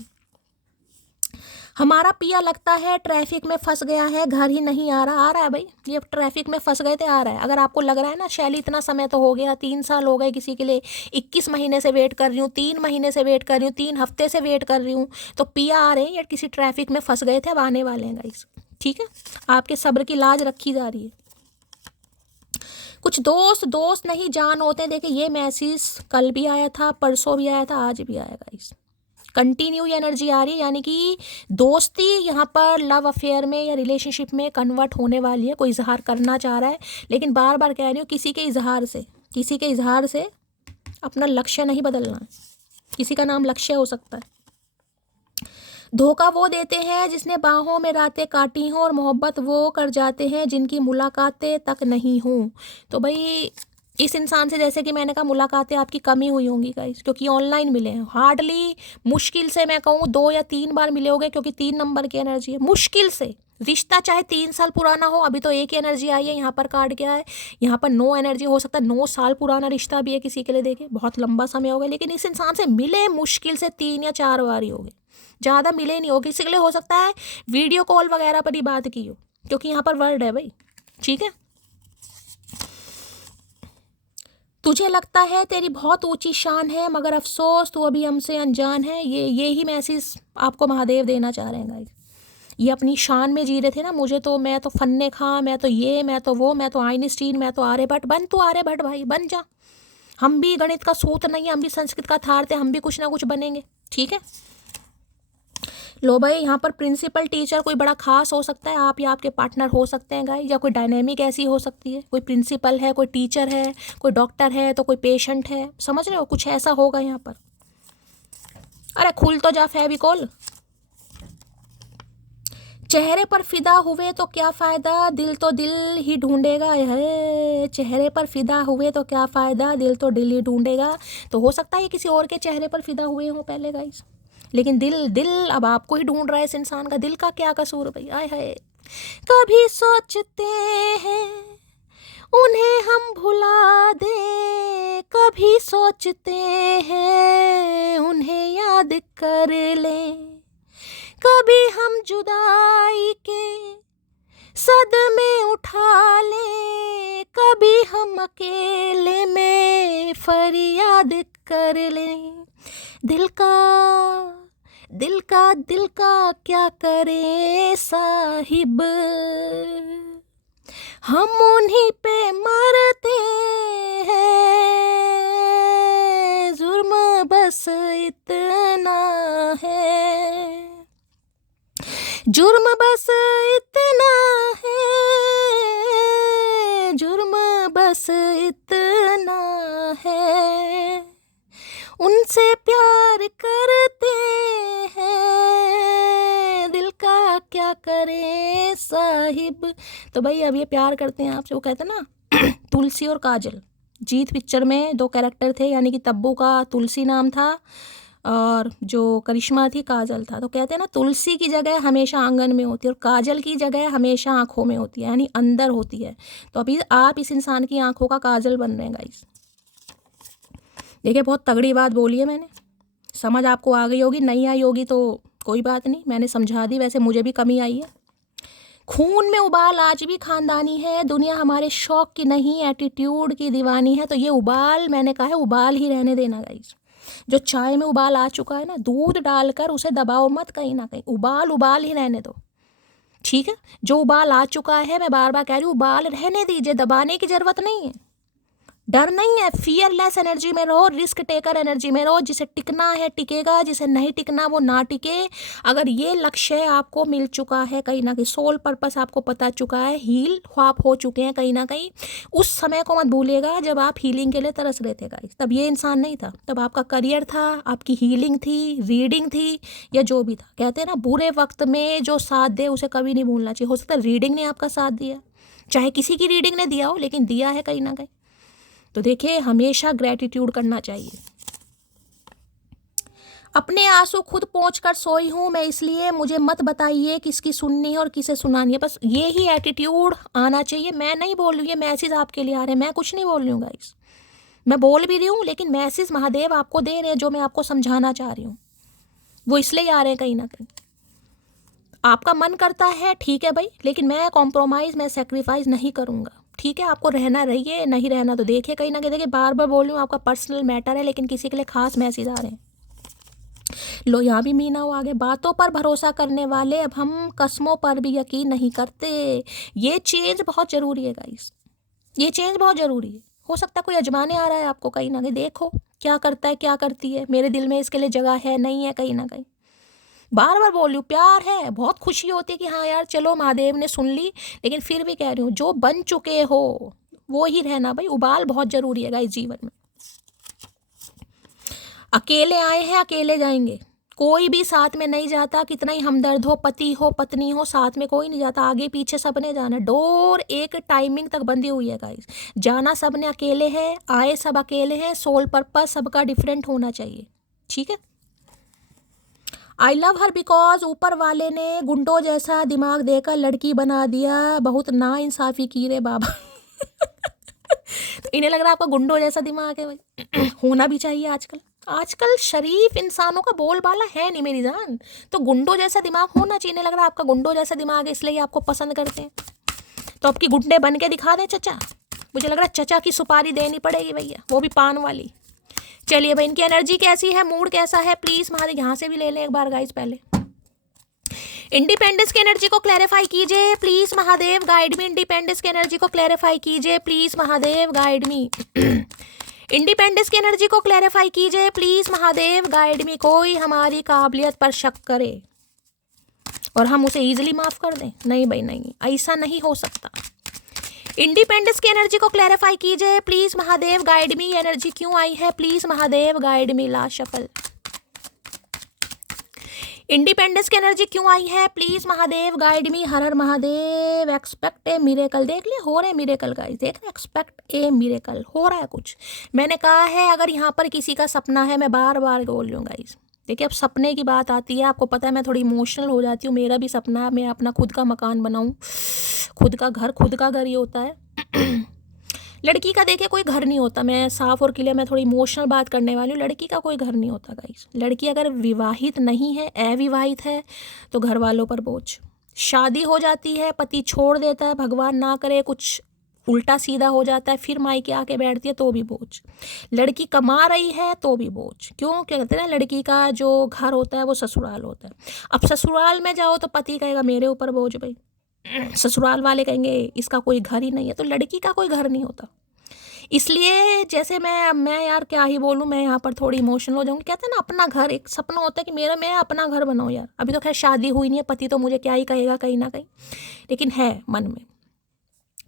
हमारा पिया लगता है ट्रैफिक में फंस गया है, घर ही नहीं आ रहा है भाई, ये ट्रैफिक में फंस गए थे, आ रहा है। अगर आपको लग रहा है ना शैली इतना समय तो हो गया, 3 साल हो गए किसी के लिए, 21 महीने से वेट कर रही हूँ, 3 महीने से वेट कर रही हूँ, 3 हफ्ते से वेट कर रही हूँ, तो पिया आ रहे हैं या किसी ट्रैफिक में फंस गए थे, अब आने वाले हैं गाइस। ठीक है, आपके सब्र की लाज रखी जा रही है। कुछ दोस्त दोस्त नहीं जान होते हैं। देखिए ये मैसेज कल भी आया था, परसों भी आया था, आज भी आया गाइस। कंटिन्यू ये एनर्जी आ रही है, यानी कि दोस्ती यहाँ पर लव अफेयर में या रिलेशनशिप में कन्वर्ट होने वाली है। कोई इजहार करना चाह रहा है, लेकिन बार बार कह रही हूँ किसी के इजहार से अपना लक्ष्य नहीं बदलना है। किसी का नाम लक्ष्य हो सकता है। धोखा वो देते हैं जिसने बाहों में रातें काटी हों, और मोहब्बत वो कर जाते हैं जिनकी मुलाकातें तक नहीं हों। तो भाई इस इंसान से, जैसे कि मैंने कहा, मुलाकातें आपकी कमी हुई होंगी गाइस, क्योंकि ऑनलाइन मिले हैं। हार्डली, मुश्किल से मैं कहूँ 2 या 3 बार मिले होंगे, क्योंकि 3 नंबर की एनर्जी है। मुश्किल से रिश्ता चाहे 3 साल पुराना हो, अभी तो एक ही एनर्जी आई है, यहाँ पर कार्ड क्या है, यहाँ पर 9 एनर्जी हो सकता है। 9 साल पुराना रिश्ता भी है किसी के लिए, देखे बहुत लंबा समय हो गया, लेकिन इस इंसान से मिले मुश्किल से 3 या 4 बार ही हो गए, ज़्यादा मिले नहीं हो। किसी के लिए हो सकता है वीडियो कॉल वगैरह पर ही बात की हो, क्योंकि यहाँ पर वर्ड है भाई। ठीक है, तुझे लगता है तेरी बहुत ऊंची शान है, मगर अफसोस तू अभी हमसे अनजान है। ये ही मैसेज आपको महादेव देना चाह रहे हैं गाइस। ये अपनी शान में जी रहे थे ना, मैं तो फन्ने खां, मैं तो ये, मैं तो वो, मैं तो आइंस्टीन, मैं तो आर्यभट्ट। बन तू आर्यभट्ट भाई, बन जा। हम भी गणित का सूत्र नहीं है, हम भी संस्कृत का थार थे, हम भी कुछ ना कुछ बनेंगे। ठीक है, लो भाई, यहाँ पर प्रिंसिपल टीचर कोई बड़ा खास हो सकता है, आप या आपके पार्टनर हो सकते हैं गाइस, या कोई डायनेमिक ऐसी हो सकती है। कोई प्रिंसिपल है, कोई टीचर है, कोई डॉक्टर है, तो कोई पेशेंट है, समझ रहे हो, कुछ ऐसा होगा यहाँ पर। अरे खुल तो जा फेविकोल। चेहरे पर फिदा हुए तो क्या फ़ायदा, दिल तो दिल ही ढूंढेगा है। चेहरे पर फिदा हुए तो क्या फ़ायदा, दिल तो दिल ही ढूंढेगा। तो हो सकता है ये किसी और के चेहरे पर फिदा हुए हों पहले गाइस, लेकिन दिल अब आपको ही ढूंढ रहा है। इस इंसान का दिल का क्या कसूर भाई, आय हाय। कभी सोचते हैं उन्हें हम भुला दे, कभी सोचते हैं उन्हें याद कर लें, कभी हम जुदाई के सदमे उठा लें, कभी हम अकेले में फरियाद कर लें। दिल का क्या करे साहिब, हम उन्हीं पे मरते हैं, जुर्म बस इतना है, जुर्म बस इतना है, जुर्म बस इतना है, उनसे प्यार करते हैं, दिल का क्या करें साहिब। तो भाई अब ये प्यार करते हैं आपसे, वो कहते हैं ना तुलसी और काजल। जीत पिक्चर में दो कैरेक्टर थे, यानी कि तब्बू का तुलसी नाम था और जो करिश्मा थी काजल था। तो कहते हैं ना तुलसी की जगह हमेशा आंगन में होती है और काजल की जगह हमेशा आँखों में होती है, यानी अंदर होती है। तो अभी आप इस इंसान की आँखों का काजल बन रहे हैं गाइस। देखिए बहुत तगड़ी बात बोली है मैंने, समझ आपको आ गई होगी, नहीं आई होगी तो कोई बात नहीं, मैंने समझा दी। वैसे मुझे भी कमी आई है। खून में उबाल आज भी खानदानी है, दुनिया हमारे शौक की नहीं एटीट्यूड की दीवानी है। तो ये उबाल मैंने कहा है उबाल ही रहने देना गाइस। जो चाय में उबाल आ चुका है ना, दूध डालकर उसे दबाओ मत कहीं ना कहीं, उबाल उबाल ही रहने दो, ठीक है। जो उबाल आ चुका है, मैं बार बार कह रही हूँ, उबाल रहने दीजिए, दबाने की जरूरत नहीं है। डर नहीं है, फियरलेस एनर्जी में रहो, रिस्क टेकर एनर्जी में रहो। जिसे टिकना है टिकेगा, जिसे नहीं टिकना वो ना टिके। अगर ये लक्ष्य आपको मिल चुका है, कहीं ना कहीं सोल पर्पस आपको पता चुका है, हील ख्वाब हो चुके हैं कहीं ना कहीं, उस समय को मत भूलिएगा जब आप हीलिंग के लिए तरस रहे थे गाइस। तब ये इंसान नहीं था, तब आपका करियर था, आपकी हीलिंग थी, रीडिंग थी, या जो भी था। कहते हैं ना बुरे वक्त में जो साथ दे उसे कभी नहीं भूलना चाहिए। हो सकता है रीडिंग ने आपका साथ दिया, चाहे किसी की रीडिंग ने दिया हो, लेकिन दिया है कहीं ना कहीं। तो देखिए हमेशा ग्रेटिट्यूड करना चाहिए। अपने आंसू खुद पोंछ कर सोई हूँ मैं, इसलिए मुझे मत बताइए किसकी सुननी है और किसे सुनानी है। बस ये ही एटीट्यूड आना चाहिए। मैं नहीं बोल रही हूँ, ये मैसेज आपके लिए आ रहे हैं, मैं कुछ नहीं बोल रही हूँ गाइस। मैं बोल भी रही हूँ लेकिन मैसेज महादेव आपको दे रहे हैं, जो मैं आपको समझाना चाह रही हूँ वो इसलिए आ रहे हैं कहीं ना कहीं। आपका मन करता है ठीक है भाई, लेकिन मैं कॉम्प्रोमाइज़, मैं सेक्रीफाइस नहीं करूँगा, ठीक है। आपको रहना रहिए, नहीं रहना तो देखिए कहीं ना कहीं। देखिए बार बार बोल रही हूँ, आपका पर्सनल मैटर है, लेकिन किसी के लिए खास मैसेज आ रहे हैं। लो यहाँ भी मीना हो आगे, बातों पर भरोसा करने वाले अब हम कस्मों पर भी यकीन नहीं करते। ये चेंज बहुत ज़रूरी है गाइस, ये चेंज बहुत ज़रूरी है। हो सकता है कोई अजमाने आ रहा है आपको कहीं ना कहीं, देखो क्या करता है क्या करती है, मेरे दिल में इसके लिए जगह है नहीं है कहीं ना कहीं। बार बार बोल रही हूँ, प्यार है, बहुत खुशी होती है कि हाँ यार चलो महादेव ने सुन ली, लेकिन फिर भी कह रही हूँ जो बन चुके हो वो ही रहना भाई। उबाल बहुत ज़रूरी है गाइस जीवन में। अकेले आए हैं अकेले जाएंगे, कोई भी साथ में नहीं जाता, कितना ही हमदर्द हो, पति हो पत्नी हो, साथ में कोई नहीं जाता, आगे पीछे सबने जाना। डोर एक टाइमिंग तक बंदी हुई है गाइस, जाना सबने अकेले है, आए सब अकेले हैं। सोल पर्पस सबका डिफरेंट होना चाहिए, ठीक है। आई लव हर बिकॉज ऊपर वाले ने गुंडों जैसा दिमाग देकर लड़की बना दिया, बहुत ना इंसाफी की रे बाबा। तो इन्हें लग रहा है आपका गुंडों जैसा दिमाग है भाई। होना भी चाहिए आजकल, आजकल शरीफ इंसानों का बोलबाला है नहीं मेरी जान, तो गुंडों जैसा दिमाग होना चाहिए। इन्हें लग रहा है आपका गुंडों जैसा दिमाग है, इसलिए आपको पसंद करते हैं। तो आपकी गुंडे बन के दिखा दें चचा, मुझे लग रहा है चचा की सुपारी देनी पड़ेगी भैया, वो भी पान वाली। चलिए भाई इनकी एनर्जी कैसी है, मूड कैसा है, प्लीज महादेव यहाँ से भी ले लें एक बार गाइस। पहले इंडिपेंडेंस की एनर्जी को क्लैरिफाई कीजिए please Mahadev, guide me. Independence की एनर्जी को क्लैरिफाई कीजिए please Mahadev, guide me. Independence की एनर्जी को क्लैरिफाई कीजिए प्लीज महादेव, गाइड मी। कोई हमारी काबिलियत पर शक करे और हम उसे इजीली माफ कर दें, नहीं भाई नहीं, ऐसा नहीं हो सकता। इंडिपेंडेंस की एनर्जी को क्लैरिफाई कीजिए please Mahadev, guide me. Energy क्यों आई है please Mahadev, guide me. Last shuffle, independence की एनर्जी क्यों आई है प्लीज महादेव, गाइड मी। हर हर महादेव। एक्सपेक्ट ए मिरेकल, देख ले हो रहे मिरेकल गाइस, देख रहे एक्सपेक्ट ए मिरेकल, हो रहा है कुछ। मैंने कहा है अगर यहाँ पर किसी का सपना है, मैं बार बार बोल रही हूँ गाइस। देखिए अब सपने की बात आती है, आपको पता है मैं थोड़ी इमोशनल हो जाती हूँ। मेरा भी सपना है मैं अपना खुद का मकान बनाऊँ, खुद का घर ही होता है। लड़की का देखिए कोई घर नहीं होता, मैं साफ और क्लियर, मैं थोड़ी इमोशनल बात करने वाली हूँ। लड़की का कोई घर नहीं होता गाइस। लड़की अगर विवाहित नहीं है, अविवाहित है, तो घर वालों पर बोझ। शादी हो जाती है, पति छोड़ देता है, भगवान ना करे कुछ उल्टा सीधा हो जाता है, फिर मायके आके बैठती है तो भी बोझ। लड़की कमा रही है तो भी बोझ। क्यों, क्या कहते हैं ना, लड़की का जो घर होता है वो ससुराल होता है। अब ससुराल में जाओ तो पति कहेगा मेरे ऊपर बोझ भाई, ससुराल वाले कहेंगे इसका कोई घर ही नहीं है, तो लड़की का कोई घर नहीं होता। इसलिए जैसे मैं यार क्या ही बोलूँ, मैं यहाँ पर थोड़ी इमोशनल हो जाऊँगी। कहते हैं ना अपना घर, एक सपना होता है कि मैं अपना घर बनाऊँ यार। अभी तो खैर शादी हुई नहीं है, पति तो मुझे क्या ही कहेगा कहीं ना कहीं, लेकिन है मन में।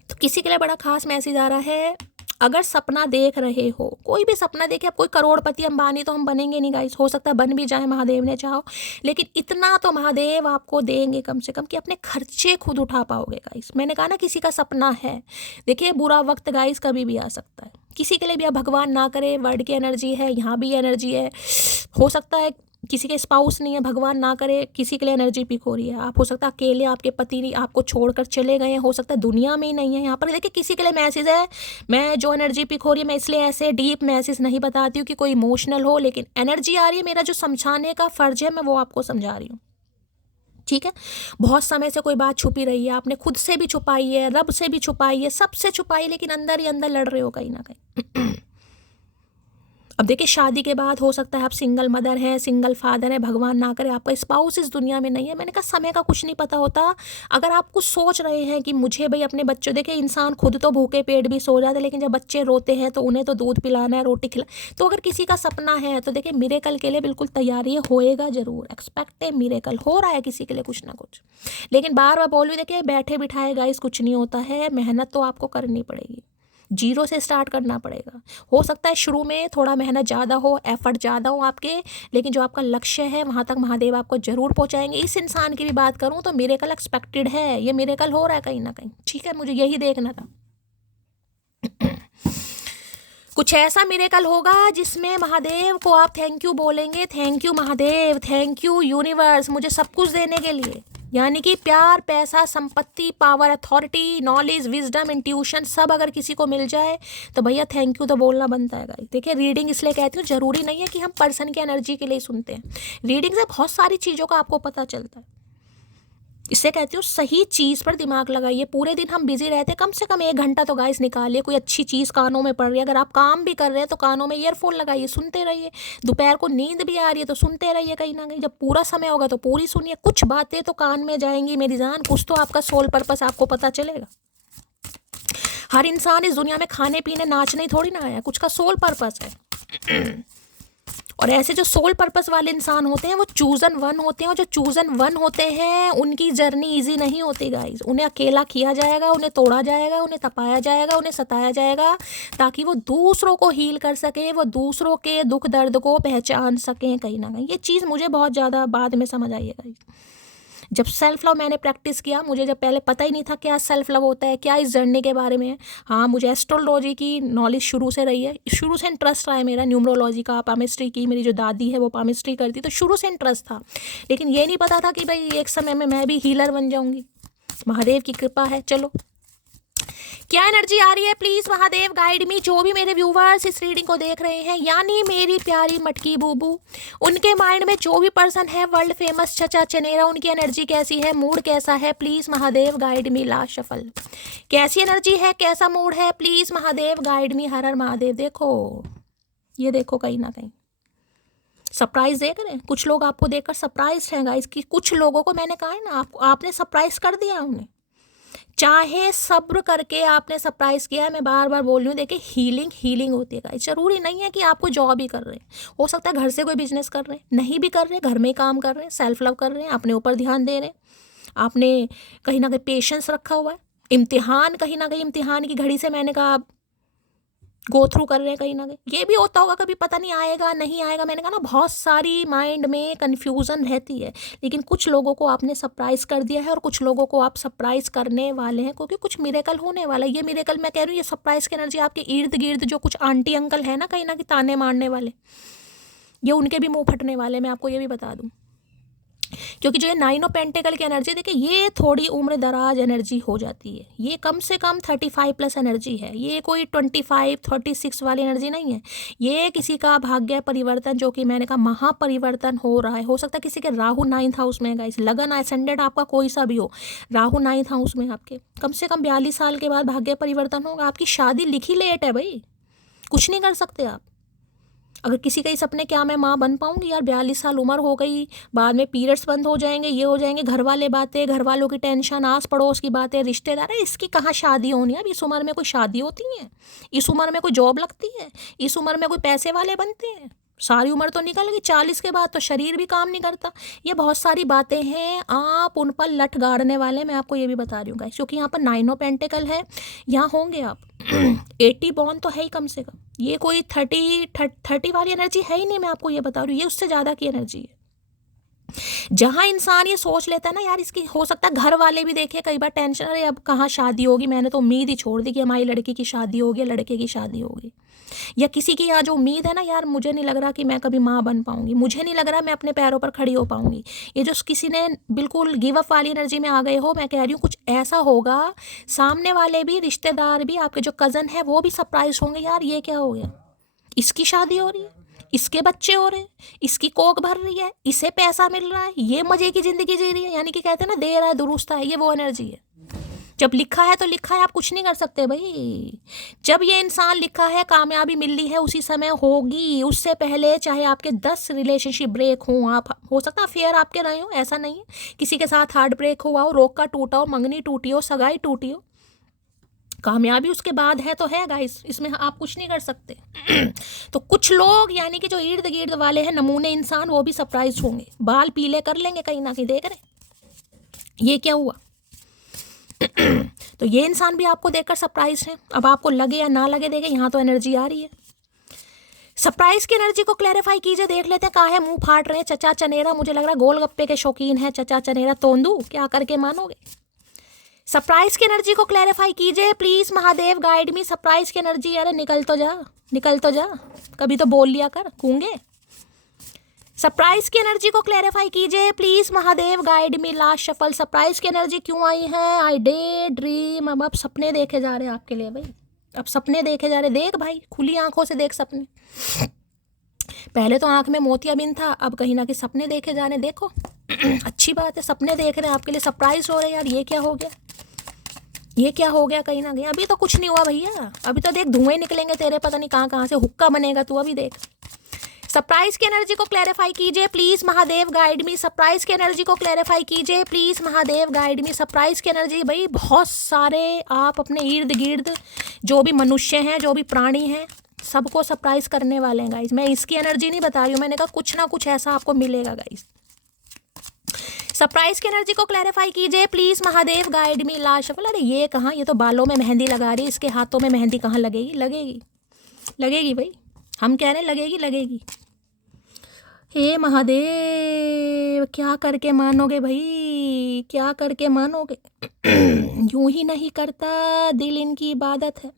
तो किसी के लिए बड़ा खास मैसेज आ रहा है, अगर सपना देख रहे हो, कोई भी सपना देखे, अब कोई करोड़पति अंबानी तो हम बनेंगे नहीं गाइस, हो सकता है बन भी जाए महादेव ने चाहो, लेकिन इतना तो महादेव आपको देंगे कम से कम कि अपने खर्चे खुद उठा पाओगे गाइस। मैंने कहा ना किसी का सपना है, देखिए बुरा वक्त गाइस कभी भी आ सकता है किसी के लिए भी, अब भगवान ना करे, वर्ड की एनर्जी है, यहाँ भी एनर्जी है, हो सकता है किसी के स्पाउस नहीं है, भगवान ना करे किसी के लिए एनर्जी पिक हो रही है, आप हो सकता है अकेले, आपके पति नहीं आपको छोड़कर चले गए हैं, हो सकता है दुनिया में ही नहीं है। यहाँ पर देखिए किसी के लिए मैसेज है, मैं जो एनर्जी पिक हो रही है, मैं इसलिए ऐसे डीप मैसेज नहीं बताती हूँ कि कोई इमोशनल हो, लेकिन एनर्जी आ रही है, मेरा जो समझाने का फर्ज है मैं वो आपको समझा रही हूँ, ठीक है। बहुत समय से कोई बात छुपी रही है, आपने खुद से भी छुपाई है, रब से भी छुपाई है, सबसे छुपाई, लेकिन अंदर ही अंदर लड़ रहे हो कहीं ना कहीं। अब देखिए शादी के बाद हो सकता है आप सिंगल मदर हैं, सिंगल फादर हैं, भगवान ना करे आपका स्पाउस इस दुनिया में नहीं है। मैंने कहा समय का कुछ नहीं पता होता। अगर आप कुछ सोच रहे हैं कि मुझे भाई अपने बच्चों, देखिए इंसान खुद तो भूखे पेट भी सो जाते, लेकिन जब बच्चे रोते हैं तो उन्हें तो दूध पिलाना है, रोटी खिला, तो अगर किसी का सपना है तो देखिए मिरेकल के लिए बिल्कुल तैयारी होएगा जरूर, एक्सपेक्ट है मिरेकल हो रहा है किसी के लिए कुछ ना कुछ। लेकिन बार बार बोल रही, देखिए बैठे बिठाए गाइस कुछ नहीं होता है, मेहनत तो आपको करनी पड़ेगी, जीरो से स्टार्ट करना पड़ेगा। हो सकता है शुरू में थोड़ा मेहनत ज़्यादा हो, एफर्ट ज़्यादा हो आपके, लेकिन जो आपका लक्ष्य है वहाँ तक महादेव आपको जरूर पहुँचाएंगे। इस इंसान की भी बात करूँ तो मिरेकल एक्सपेक्टेड है, ये मिरेकल हो रहा है कहीं ना कहीं, ठीक है, मुझे यही देखना था। कुछ ऐसा मिरेकल होगा जिसमें महादेव को आप थैंक यू बोलेंगे, thank you Mahadev, thank you universe मुझे सब कुछ देने के लिए, यानी कि प्यार, पैसा, संपत्ति, power, authority, knowledge, wisdom, intuition सब अगर किसी को मिल जाए तो भैया थैंक यू तो बोलना बनता है गाइस। देखिए रीडिंग इसलिए कहती हूँ, जरूरी नहीं है कि हम पर्सन की एनर्जी के लिए सुनते हैं, रीडिंग से बहुत सारी चीज़ों का आपको पता चलता है। इससे कहती हूँ सही चीज़ पर दिमाग लगाइए। पूरे दिन हम बिजी रहते हैं, कम से कम 1 घंटा तो गाइस निकालिए, कोई अच्छी चीज़ कानों में पड़ रही है, अगर आप काम भी कर रहे हैं तो कानों में ईयरफोन लगाइए, सुनते रहिए। दोपहर को नींद भी आ रही है तो सुनते रहिए, कहीं ना कहीं जब पूरा समय होगा तो पूरी सुनिए। कुछ बातें तो कान में जाएंगी मेरी जान, कुछ तो आपका सोल पर्पस आपको पता चलेगा। हर इंसान इस दुनिया में खाने पीने नाचने ही थोड़ी ना आया, कुछ का सोल पर्पस है। और ऐसे जो सोल पर्पस वाले इंसान होते हैं वो चूजन वन होते हैं, और जो चूजन वन होते हैं उनकी जर्नी इजी नहीं होती गाइस। उन्हें अकेला किया जाएगा, उन्हें तोड़ा जाएगा, उन्हें तपाया जाएगा, उन्हें सताया जाएगा, ताकि वो दूसरों को हील कर सकें, वो दूसरों के दुख दर्द को पहचान सकें कहीं ना कहीं। ये चीज़ मुझे बहुत ज़्यादा बाद में समझ आई है गाइस। जब सेल्फ लव मैंने प्रैक्टिस किया, मुझे जब पहले पता ही नहीं था क्या सेल्फ लव होता है, क्या इस जर्नी के बारे में है। हाँ मुझे एस्ट्रोलॉजी की नॉलेज शुरू से रही है, शुरू से इंटरेस्ट रहा है मेरा, न्यूमरोलॉजी का, पामिस्ट्री की, मेरी जो दादी है वो पामिस्ट्री करती, तो शुरू से इंटरेस्ट था। लेकिन ये नहीं पता था कि भाई एक समय में मैं भी हीलर बन जाऊँगी। महादेव की कृपा है। चलो क्या एनर्जी आ रही है प्लीज महादेव गाइड मी। जो भी मेरे व्यूवर्स इस रीडिंग को देख रहे हैं, यानी मेरी प्यारी मटकी बूबू, उनके माइंड में जो भी पर्सन है वर्ल्ड फेमस चचा चनेरा, उनकी एनर्जी कैसी है, मूड कैसा है, please Mahadev guide me. Last shuffle कैसी एनर्जी है, कैसा मूड है, प्लीज महादेव गाइड मी। हर हर महादेव। देखो ये देखो कहीं ना कहीं सरप्राइज देख रहे हैं कुछ लोग, आपको देखकर सरप्राइज हैं गाइस, कि कुछ लोगों को मैंने कहा है ना आपने सरप्राइज कर दिया उन्हें, चाहे सब्र करके आपने सरप्राइज किया है। मैं बार बार बोल रही हूँ, देखिए हीलिंग होती है गाइस। जरूरी नहीं है कि आपको जॉब ही कर रहे हैं, हो सकता है घर से कोई बिजनेस कर रहे हैं, नहीं भी कर रहे हैं, घर में ही काम कर रहे हैं, सेल्फ लव कर रहे हैं, अपने ऊपर ध्यान दे रहे हैं, आपने कहीं ना कहीं पेशेंस रखा हुआ है। इम्तिहान कहीं ना कहीं, इम्तिहान की घड़ी से मैंने कहा गो थ्रू कर रहे हैं कहीं ना कहीं। ये भी होता होगा कभी, पता नहीं आएगा नहीं आएगा। मैंने कहा ना बहुत सारी माइंड में कन्फ्यूज़न रहती है, लेकिन कुछ लोगों को आपने सरप्राइज़ कर दिया है और कुछ लोगों को आप सरप्राइज़ करने वाले हैं, क्योंकि कुछ मिरेकल होने वाला है। ये मिरेकल मैं कह रही हूँ, ये सरप्राइज़ की एनर्जी आपके इर्द गिर्द जो कुछ आंटी अंकल है ना कहीं ताने मारने वाले, ये उनके भी मुँह फटने वाले, मैं आपको ये भी बता दूँ। क्योंकि जो ये 9 ऑफ पेंटिकल की एनर्जी, देखिए ये थोड़ी उम्र दराज एनर्जी हो जाती है, ये कम से कम 35+ एनर्जी है, ये कोई 25-36 वाली एनर्जी नहीं है। ये किसी का भाग्य परिवर्तन, जो कि मैंने कहा महापरिवर्तन हो रहा है। हो सकता है किसी के राहु 9th हाउस में है गाइस, लगन एसेंडेंट आपका कोई सा भी हो, राहु 9th हाउस में आपके, कम से कम 42 साल के बाद भाग्य परिवर्तन होगा। आपकी शादी लिखी लेट है भाई, कुछ नहीं कर सकते आप। अगर किसी का ही सपने, क्या मैं माँ बन पाऊंगी यार? 42 साल उम्र हो गई, बाद में पीरियड्स बंद हो जाएंगे, ये हो जाएंगे, घर वाले बातें, घर वालों की टेंशन, आस पड़ोस की बातें, रिश्तेदार, इसकी कहाँ शादी होनी है? अब इस उम्र में कोई शादी होती है? इस उम्र में कोई जॉब लगती है? इस उम्र में कोई पैसे वाले बनते हैं? सारी उम्र तो निकल गई, 40 के बाद तो शरीर भी काम नहीं करता। ये बहुत सारी बातें हैं, आप उन पर लठ गाड़ने वाले, मैं आपको ये भी बता रही हूँ गाइस, क्योंकि यहाँ पर 9 ऑफ पेंटिकल है, यहाँ होंगे आप 80 बॉर्न तो है ही कम से कम, ये कोई 30 वाली एनर्जी है ही नहीं, मैं आपको ये बता रही हूँ, ये उससे ज़्यादा की एनर्जी है। जहां इंसान ये सोच लेता है ना यार, इसकी हो सकता है घर वाले भी देखे कई बार टेंशन, अरे अब कहाँ शादी होगी, मैंने तो उम्मीद ही छोड़ दी कि हमारी लड़की की शादी होगी या लड़के की शादी होगी, या किसी की यहाँ जो उम्मीद है ना यार, मुझे नहीं लग रहा कि मैं कभी माँ बन पाऊंगी, मुझे नहीं लग रहा मैं अपने पैरों पर खड़ी हो पाऊंगी, ये जो किसी ने बिल्कुल गिव अप वाली एनर्जी में आ गए हो, मैं कह रही हूँ कुछ ऐसा होगा, सामने वाले भी, रिश्तेदार भी, आपके जो कज़न है वो भी सरप्राइज होंगे, यार ये क्या हो गया, इसकी शादी हो रही है, इसके बच्चे हो रहे हैं, इसकी कोख भर रही है, इसे पैसा मिल रहा है, ये मजे की जिंदगी जी रही है, यानी कि कहते हैं ना दे रहा है दुरुस्त है, ये वो एनर्जी है। जब लिखा है तो लिखा है, आप कुछ नहीं कर सकते भाई। जब ये इंसान लिखा है, कामयाबी मिल रही है उसी समय होगी, उससे पहले चाहे आपके 10 रिलेशनशिप ब्रेक हों, आप हो सकता है अफेयर आपके रहे हो, ऐसा नहीं है, किसी के साथ हार्ट ब्रेक हुआ हो, रोका टूटा हो, मंगनी टूटी हो, सगाई टूटी हो, कामयाबी उसके बाद है तो है गाइस, इसमें आप कुछ नहीं कर सकते। तो कुछ लोग यानी कि जो इर्द गिर्द वाले हैं नमूने इंसान, वो भी सरप्राइज होंगे, बाल पीले कर लेंगे कहीं ना कहीं, देख रहे ये क्या हुआ। तो ये इंसान भी आपको देखकर सरप्राइज है, अब आपको लगे या ना लगे, देखे यहाँ तो एनर्जी आ रही है। सरप्राइज की एनर्जी को क्लैरिफाई कीजिए, देख लेते हैं कहाँ है, मुंह फाड़ रहे हैं चचा चनेरा, मुझे लग रहा है गोलगप्पे के शौकीन है चचा चनेरा, तोंदू क्या करके मानोगे। सरप्राइज की एनर्जी को क्लैरिफाई कीजिए please, Mahadev guide me, surprise की एनर्जी, अरे निकल तो जा, निकल तो जा, कभी तो बोल लिया कर गूंगे। सरप्राइज की एनर्जी को क्लैरिफाई कीजिए please, Mahadev guide me, last shuffle, surprise की एनर्जी क्यों आई है, आई डे ड्रीम, अब आप सपने देखे जा रहे हैं आपके लिए भाई, अब सपने देखे जा रहे, देख भाई खुली आंखों से देख सपने, पहले तो आंख में मोतियाबिंद था, अब कहीं ना कहीं सपने देखे जा रहे, देखो अच्छी बात है, सपने देख रहे हैं, आपके लिए सरप्राइज हो रहे हैं यार, ये क्या हो गया, ये क्या हो गया, कहीं ना कहीं अभी तो कुछ नहीं हुआ भैया, अभी तो देख धुएं निकलेंगे तेरे, पता नहीं कहाँ कहाँ से हुक्का बनेगा तू, अभी देख। सरप्राइज की एनर्जी को क्लैरिफाई कीजिए please, Mahadev guide me, surprise की एनर्जी को क्लैरिफाई कीजिए please, Mahadev guide me, surprise की एनर्जी। भाई बहुत सारे आप अपने इर्द गिर्द जो भी मनुष्य हैं, जो भी प्राणी हैं, सबको सरप्राइज करने वाले हैं गाइज, मैं इसकी एनर्जी नहीं बता रही हूँ, मैंने कहा कुछ ना कुछ ऐसा आपको मिलेगा गाइज। सरप्राइज की एनर्जी को क्लैरिफाई कीजिए please, Mahadev guide me, last shuffle, अरे ये कहाँ, ये तो बालों में मेहंदी लगा रही है, इसके हाथों में मेहंदी कहाँ लगेगी, लगेगी लगेगी भाई, हम कह रहे हैं लगेगी लगेगी। हे महादेव क्या करके मानोगे भाई, क्या करके मानोगे। यूं ही नहीं करता दिल इनकी इबादत है,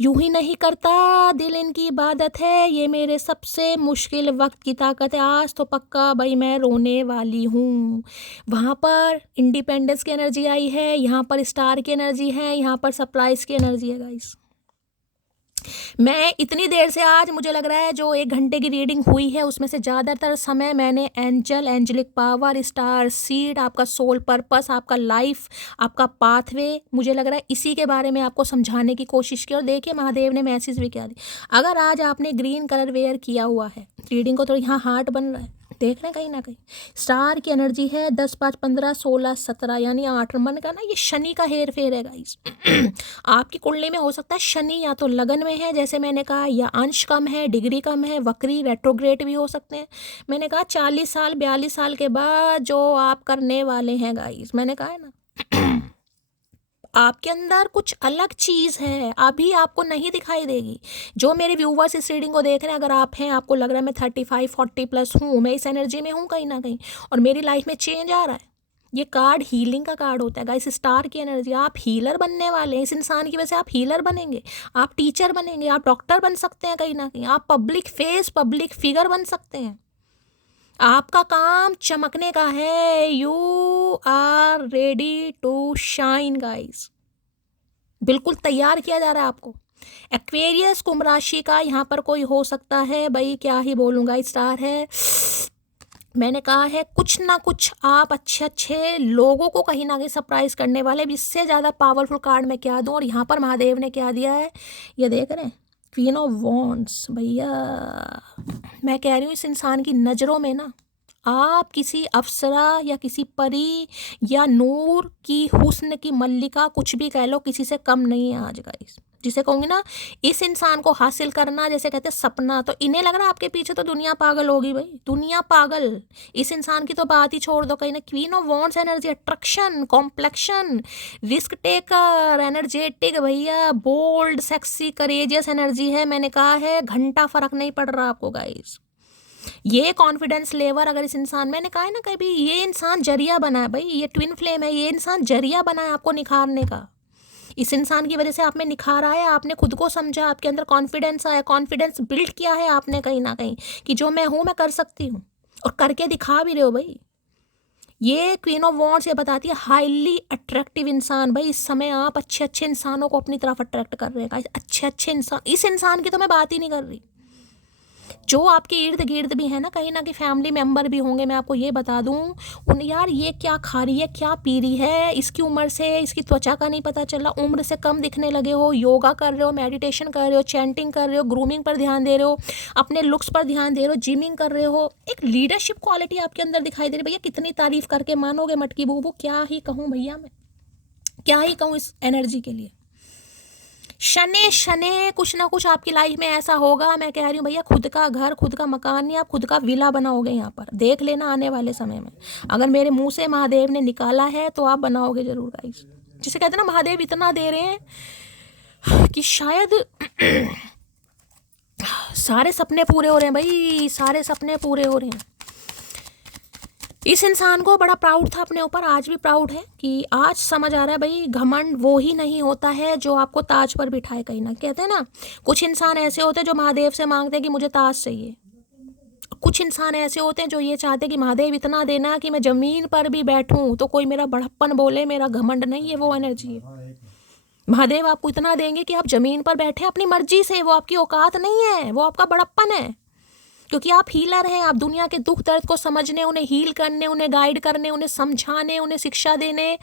यूं ही नहीं करता दिल इनकी इबादत है, ये मेरे सबसे मुश्किल वक्त की ताकत है, आज तो पक्का भाई मैं रोने वाली हूँ। वहाँ पर इंडिपेंडेंस की एनर्जी आई है, यहाँ पर स्टार की एनर्जी है, यहाँ पर सरप्राइज की एनर्जी है गाइस। मैं इतनी देर से, आज मुझे लग रहा है जो 1 घंटे की रीडिंग हुई है उसमें से ज़्यादातर समय मैंने angel, angelic power, star seed, आपका सोल पर्पस, आपका लाइफ, आपका पाथवे, मुझे लग रहा है इसी के बारे में आपको समझाने की कोशिश की। और देखिए महादेव ने मैसेज भी क्या दी, अगर आज आपने ग्रीन कलर वेयर किया हुआ है, रीडिंग को तो यहाँ हार्ट बन रहा है, देख रहे हैं कहीं ना कहीं स्टार की एनर्जी है, 10, 5, 15, 16, 17 यानी 8 नंबर का ना, ये शनि का हेर फेर है गाइस। आपकी कुंडली में हो सकता है शनि या तो लगन में है जैसे मैंने कहा, या अंश कम है, डिग्री कम है, वक्री रेट्रोग्रेड भी हो सकते हैं। मैंने कहा 40 साल 42 साल के बाद जो आप करने वाले हैं गाइस, मैंने कहा है ना आपके अंदर कुछ अलग चीज़ है, अभी आपको नहीं दिखाई देगी। जो मेरे व्यूवर्स इस रीडिंग को देख रहे हैं, अगर आप हैं, आपको लग रहा है मैं 35, 40 प्लस हूँ, मैं इस एनर्जी में हूँ कहीं ना कहीं, और मेरी लाइफ में चेंज आ रहा है, ये कार्ड हीलिंग का कार्ड होता है गाइस, स्टार की एनर्जी, आप हीलर बनने वाले हैं, इस इंसान की वजह से आप हीलर बनेंगे, आप टीचर बनेंगे, आप डॉक्टर बन सकते हैं कहीं ना कहीं, आप पब्लिक फेस, पब्लिक फिगर बन सकते हैं, आपका काम चमकने का है, you are ready to shine guys, बिल्कुल तैयार किया जा रहा है आपको। एक्वेरियस कुंभ राशि का यहाँ पर कोई हो सकता है भाई, क्या ही बोलूँगा, स्टार है, मैंने कहा है कुछ ना कुछ आप अच्छे अच्छे लोगों को कहीं ना कहीं सरप्राइज करने वाले, इससे ज़्यादा पावरफुल कार्ड मैं क्या दूँ। और यहाँ पर महादेव ने क्या दिया है, ये देख रहे हैं, क्वीन ऑफ वॉन्ड्स भैया, मैं कह रही हूँ इस इंसान की नज़रों में ना आप किसी अप्सरा या किसी परी या नूर की हुस्न की मल्लिका, कुछ भी कह लो, किसी से कम नहीं है आज गाइस। जिसे कहूँगी ना इस इंसान को हासिल करना जैसे कहते हैं सपना, तो इन्हें लग रहा है आपके पीछे तो दुनिया पागल होगी भाई, दुनिया पागल। इस इंसान की तो बात ही छोड़ दो कहीं ना। Queen of wands energy, attraction, complexion, risk taker, energetic भैया, बोल्ड, सेक्सी, करेजियस एनर्जी है। मैंने कहा है घंटा फर्क नहीं पड़ रहा आपको गाइस। ये कॉन्फिडेंस लेवल अगर इस इंसान, मैंने कहा है ना कभी, ये इंसान जरिया बना है भाई, ये ट्विन फ्लेम है, ये इंसान जरिया बना है आपको निखारने का। इस इंसान की वजह से आप में निखार आया, आपने खुद को समझा, आपके अंदर कॉन्फिडेंस आया, कॉन्फिडेंस बिल्ड किया है आपने कहीं ना कहीं कि जो मैं हूँ मैं कर सकती हूँ, और करके दिखा भी रहे हो भाई। ये क्वीन ऑफ वॉन्ड्स ये बताती है हाईली अट्रैक्टिव इंसान। भाई इस समय आप अच्छे अच्छे इंसानों को अपनी तरफ अट्रैक्ट कर रहे हैं, अच्छे अच्छे इंसान। इस इंसान की तो मैं बात ही नहीं कर रही, जो आपके इर्द गिर्द भी है ना कहीं ना कहीं फैमिली मेंबर भी होंगे। मैं आपको ये बता दूं उन यार, ये क्या खा रही है, क्या पी रही है, इसकी उम्र से इसकी त्वचा का नहीं पता चल रहा, उम्र से कम दिखने लगे हो, योगा कर रहे हो, मेडिटेशन कर रहे हो, चैंटिंग कर रहे हो, ग्रूमिंग पर ध्यान दे रहे हो, अपने लुक्स पर ध्यान दे रहे हो, जिमिंग कर रहे हो, एक लीडरशिप क्वालिटी आपके अंदर दिखाई दे रही। भैया कितनी तारीफ करके मानोगे मटकी बूबू, क्या ही कहूँ भैया, मैं क्या ही कहूँ इस एनर्जी के लिए। शने शने कुछ ना कुछ आपकी लाइफ में ऐसा होगा, मैं कह रही हूँ भैया, खुद का घर, खुद का मकान नहीं, आप खुद का विला बनाओगे यहाँ पर, देख लेना आने वाले समय में। अगर मेरे मुंह से महादेव ने निकाला है तो आप बनाओगे जरूर गाइस। जिसे कहते हैं ना महादेव इतना दे रहे हैं कि शायद सारे सपने पूरे हो रहे हैं भाई, सारे सपने पूरे हो रहे हैं। इस इंसान को बड़ा प्राउड था अपने ऊपर, आज भी प्राउड है कि आज समझ आ रहा है भाई घमंड वो ही नहीं होता है जो आपको ताज पर बिठाए। कहीं ना कहते हैं ना कुछ इंसान ऐसे होते हैं जो महादेव से मांगते हैं कि मुझे ताज चाहिए, कुछ इंसान ऐसे होते हैं जो ये चाहते हैं कि महादेव इतना देना कि मैं जमीन पर भी बैठूं तो कोई मेरा बड़प्पन बोले, मेरा घमंड नहीं है, वो एनर्जी है। महादेव आपको इतना देंगे कि आप जमीन पर बैठे अपनी मर्जी से, वो आपकी औकात नहीं है, वो आपका बड़प्पन है, क्योंकि आप हीलर हैं। आप दुनिया के दुख दर्द को समझने, उन्हें हील करने, उन्हें गाइड करने, उन्हें समझाने, उन्हें शिक्षा देने,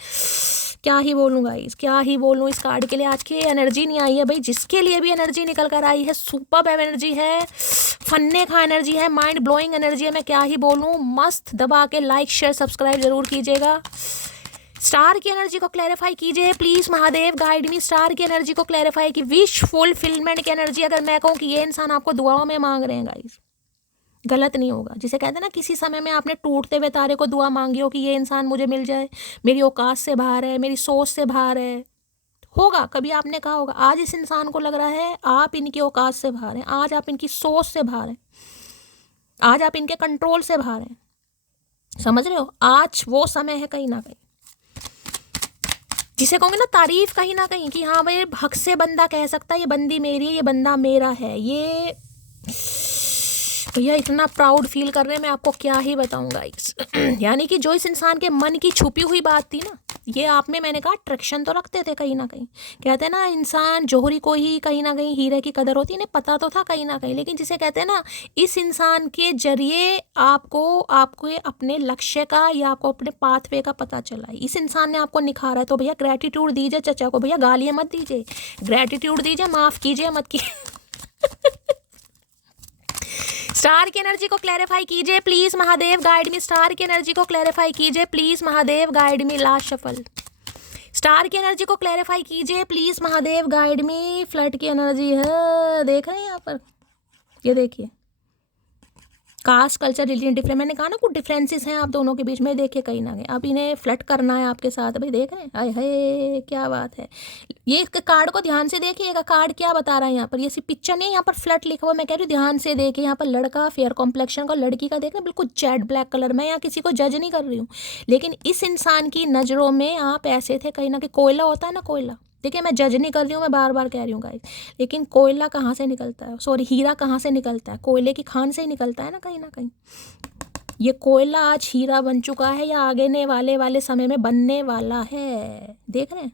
क्या ही बोलूँ गाइस, क्या ही बोलूँ। इस कार्ड के लिए आज की एनर्जी नहीं आई है भाई, जिसके लिए भी एनर्जी निकल कर आई है सुपर एनर्जी है, फन्ने का एनर्जी है, माइंड ब्लोइंग एनर्जी है, मैं क्या ही बोलूँ। मस्त दबा के लाइक शेयर सब्सक्राइब जरूर कीजिएगा। स्टार की एनर्जी को क्लैरिफाई कीजिए please, Mahadev guide me. Star की एनर्जी को क्लैरिफाई की, विश फुलफिलमेंट की एनर्जी। अगर मैं कहूँ कि ये इंसान आपको दुआओं में मांग रहे हैं गाइस, गलत नहीं होगा। जिसे कहते हैं ना किसी समय में आपने टूटते हुए तारे को दुआ मांगी हो कि ये इंसान मुझे मिल जाए, मेरी औकात से बाहर है, मेरी सोच से बाहर है, होगा कभी आपने कहा होगा। आज इस इंसान को लग रहा है आप इनकी औकात से बाहर हैं, आज आप इनकी सोच से बाहर हैं, आज आप इनके कंट्रोल से बाहर हैं, समझ रहे हो। आज वो समय है कहीं ना कहीं, जिसे कहूँगे ना तारीफ कहीं ना कहीं कि हाँ भाई हक से बंदा कह सकता है ये बंदी मेरी है, ये बंदा मेरा है। ये भैया इतना प्राउड फील कर रहे हैं, मैं आपको क्या ही बताऊंगा। यानी कि जो इस इंसान के मन की छुपी हुई बात थी ना, ये आप में, मैंने कहा अट्रैक्शन तो रखते थे कहीं ना कहीं। कहते हैं ना इंसान जोहरी को ही कहीं ना कहीं हीरे की कदर होती है, इन्हें पता तो था कहीं ना कहीं, लेकिन जिसे कहते हैं ना इस इंसान के जरिए आपको अपने लक्ष्य का या आपको अपने पाथवे का पता चला है। इस इंसान ने आपको निखारा है, तो भैया ग्रेटिट्यूड दीजिए चचा को, भैया गालियाँ मत दीजिए, ग्रेटिट्यूड दीजिए, माफ़ कीजिए मत की। स्टार की एनर्जी को क्लैरिफाई कीजिए please, Mahadev guide me. Star की एनर्जी को क्लैरिफाई कीजिए please, Mahadev guide me. Last shuffle, star की एनर्जी को क्लैरिफाई कीजिए please, Mahadev guide me. Flood की एनर्जी है, देख रहे हैं यहाँ पर, ये देखिए कास्ट कल्चर रिलीजन डिफरेंट, मैंने कहा ना कुछ डिफरेंसेस हैं आप दोनों के बीच में, देखिए कहीं ना कहीं अब इन्हें फ्लर्ट करना है आपके साथ। भाई देख रहे हैं, हाय हाय क्या बात है। ये इसके कार्ड को ध्यान से देखिएगा, कार्ड क्या बता रहा है यहाँ पर, ये सिर्फ पिक्चर नहीं, यहाँ पर फ्लर्ट लिखा हुआ, मैं कह रही हूँ ध्यान से देखिए। यहाँ पर लड़का फेयर कॉम्प्लेक्शन का, लड़की का देख रहे बिल्कुल जेड ब्लैक कलर। मैं यहाँ किसी को जज नहीं कर रही हूँ, लेकिन इस इंसान की नज़रों में आप ऐसे थे कहीं ना कहीं, कोयला होता है ना कोयला, देखिए मैं जज नहीं कर रही हूँ, मैं बार बार कह रही हूँ गाइस, लेकिन कोयला कहाँ से निकलता है, सॉरी हीरा कहाँ से निकलता है, कोयले की खान से ही निकलता है ना कहीं। ये कोयला आज हीरा बन चुका है या आगे वाले समय में बनने वाला है, देख रहे हैं।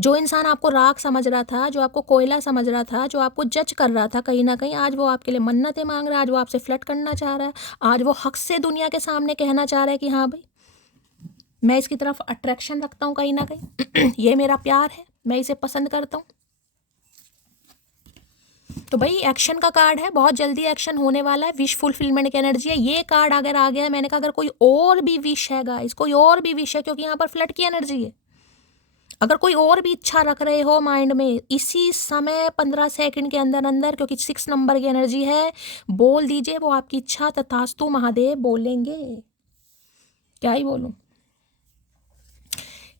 जो इंसान आपको राख समझ रहा था, जो आपको कोयला समझ रहा था, जो आपको जज कर रहा था कहीं ना कहीं, आज वो आपके लिए मन्नतें मांग रहा है, आज वो आपसे फ्लर्ट करना चाह रहा है, आज वो हक से दुनिया के सामने कहना चाह रहा है कि हाँ भाई मैं इसकी तरफ अट्रैक्शन रखता हूँ कहीं ना कहीं। ये मेरा प्यार है, मैं इसे पसंद करता हूँ। तो भाई एक्शन का कार्ड है, बहुत जल्दी एक्शन होने वाला है, विश फुलफिलमेंट की एनर्जी है। ये कार्ड अगर आ गया है, मैंने कहा अगर कोई और भी विश है गाइस, कोई और भी विश है, क्योंकि यहाँ पर फ्लड की एनर्जी है, अगर कोई और भी इच्छा रख रहे हो माइंड में इसी समय 15 सेकंड के अंदर अंदर, क्योंकि 6 नंबर की एनर्जी है, बोल दीजिए वो आपकी इच्छा तथास्तु महादेव बोलेंगे। क्या ही बोलूं,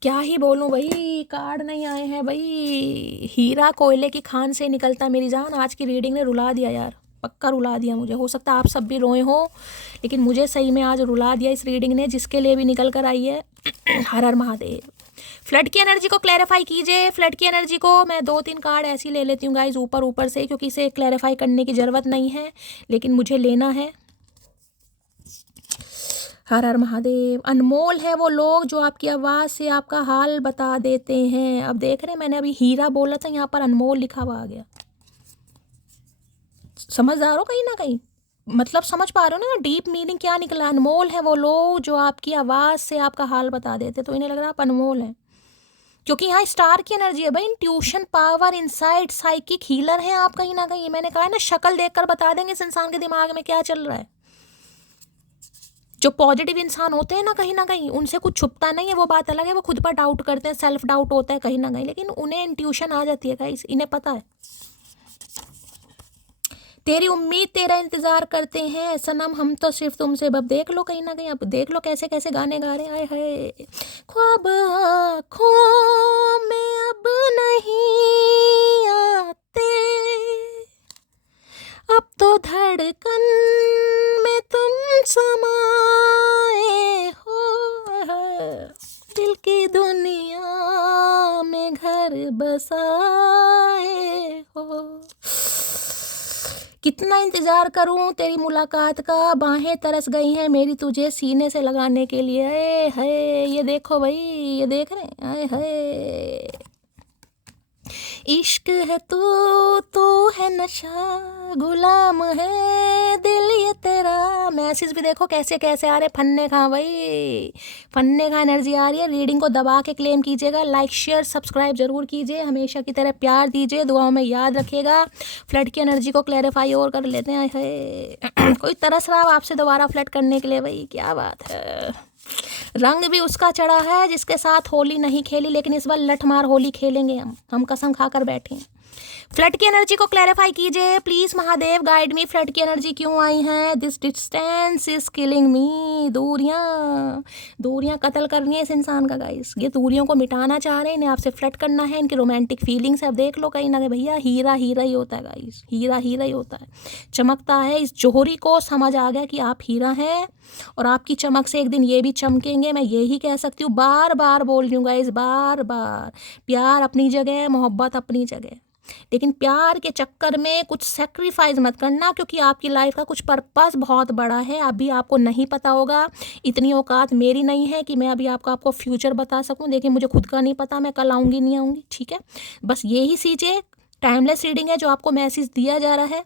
क्या ही बोलूं भाई, कार्ड नहीं आए हैं भाई। हीरा कोयले की खान से निकलता मेरी जान। आज की रीडिंग ने रुला दिया यार, पक्का रुला दिया मुझे। हो सकता है आप सब भी रोए हो, लेकिन मुझे सही में आज रुला दिया इस रीडिंग ने, जिसके लिए भी निकल कर आई है। हर हर महादेव। फ्लड की एनर्जी को क्लैरिफाई कीजिए। फ्लड की एनर्जी को मैं 2-3 कार्ड ऐसी ले लेती हूँ गाइज ऊपर ऊपर से, क्योंकि इसे क्लैरिफाई करने की ज़रूरत नहीं है, लेकिन मुझे लेना है। हर हर महादेव। अनमोल है वो लोग जो आपकी आवाज़ से आपका हाल बता देते हैं। अब देख रहे हैं, मैंने अभी हीरा बोला था, यहाँ पर अनमोल लिखा हुआ आ गया। समझदार हो कहीं ना कहीं, मतलब समझ पा रहे हो ना डीप मीनिंग क्या निकला। अनमोल है वो लोग जो आपकी आवाज़ से आपका हाल बता देते, तो इन्हें लग रहा है आप अनमोल हैं, क्योंकि यहाँ स्टार की एनर्जी है भाई। Intuition power, insight, psychic healer हैं आप कहीं ना कहीं। मैंने कहा है ना, शक्ल देखकर बता देंगे इस इंसान के दिमाग में क्या चल रहा है। जो पॉजिटिव इंसान होते हैं ना कहीं उनसे कुछ छुपता नहीं है, वो बात अलग है। वो खुद पर डाउट करते हैं, सेल्फ डाउट होता है कहीं ना कहीं, लेकिन उन्हें इंट्यूशन आ जाती है गाइस, इन्हें पता है। तेरी उम्मीद तेरा इंतजार करते हैं सनम, हम तो सिर्फ तुमसे। अब देख लो कहीं ना कहीं, अब देख लो कैसे कैसे गाने गा रहे हैं। आए हाय, ख्वाब आँखों में अब नहीं आते, अब तो धड़कन में तुम समाए हो, दिल की दुनिया में घर बसाए हो। कितना इंतजार करूं तेरी मुलाकात का, बाहें तरस गई हैं मेरी तुझे सीने से लगाने के लिए। आए हाय, ये देखो भाई, ये देख रहे हैं, आए हाय। इश्क है तू है नशा, गुलाम है दिल ये तेरा। मैसेज भी देखो कैसे कैसे आ रहे, फन्ने खा भाई, फन्ने का एनर्जी आ रही है। रीडिंग को दबा के क्लेम कीजिएगा, लाइक शेयर सब्सक्राइब जरूर कीजिए, हमेशा की तरह प्यार दीजिए, दुआओं में याद रखिएगा। फ्लड की एनर्जी को क्लैरिफाई और कर लेते हैं। है कोई तरस रहा हो आपसे दोबारा फ्लड करने के लिए भाई, क्या बात है। रंग भी उसका चढ़ा है जिसके साथ होली नहीं खेली, लेकिन इस बार लठमार होली खेलेंगे हम कसम खाकर बैठे हैं। फ्लड की एनर्जी को क्लैरिफाई कीजिए please Mahadev, guide me. Flood की एनर्जी क्यों आई है? दिस डिस्टेंस इज किलिंग मी। दूरियां कत्ल कर रही है इस इंसान का गाइस, ये दूरियों को मिटाना चाह रहे हैं, इन्हें आपसे फ्लड करना है, इनकी रोमांटिक फीलिंग्स है। अब देख लो कहीं ना कहीं भैया, हीरा हीरा ही होता है गाइस, हीरा हीरा ही होता है, चमकता है। इस जोहरी को समझ आ गया कि आप हीरा हैं, और आपकी चमक से एक दिन ये भी चमकेंगे, मैं यही कह सकती हूँ। बार बार बोल रही हूँ गाइस, बार बार। प्यार अपनी जगह, मोहब्बत अपनी जगह, लेकिन प्यार के चक्कर में कुछ सेक्रीफाइस मत करना, क्योंकि आपकी लाइफ का कुछ पर्पस बहुत बड़ा है। अभी आपको नहीं पता होगा, इतनी औकात मेरी नहीं है कि मैं अभी आपको फ्यूचर बता सकूं। देखिए मुझे खुद का नहीं पता मैं कल आऊँगी नहीं आऊँगी, ठीक है। बस यही सीजिए, टाइमलेस रीडिंग है, जो आपको मैसेज दिया जा रहा है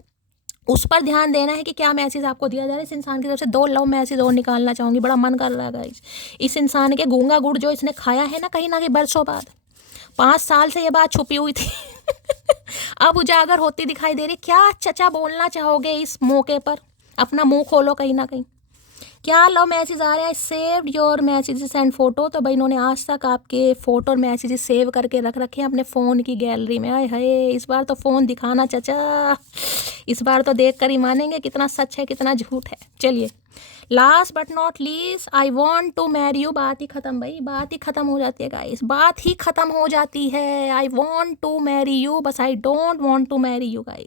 उस पर ध्यान देना है कि क्या मैसेज आपको दिया जा रहा है। इस इंसान की तरफ से 2 लव मैसेज और निकालना चाहूँगी, बड़ा मन कर रहा है गाइस। इस इंसान के गूंगा गुड़ जो इसने खाया है ना कहीं बरसों बाद, 5 साल से ये बात छुपी हुई थी अब उजागर होती दिखाई दे रही। क्या चचा बोलना चाहोगे इस मौके पर? अपना मुंह खोलो कहीं ना कहीं। क्या लव मैसेज आ रहे हैं? Saved your messages and photo. तो भाई इन्होंने आज तक आपके फ़ोटो और मैसेजेस सेव करके रख रखे हैं अपने फ़ोन की गैलरी में। आए हाय, इस बार तो फ़ोन दिखाना चचा, इस बार तो देख कर ही मानेंगे कितना सच है कितना झूठ है। चलिए, last but not least, I want to marry you. बात ही ख़त्म भाई, बात ही ख़त्म हो जाती है गाइस, बात ही ख़त्म हो जाती है। I want to marry you, बस I don't want to marry you guys.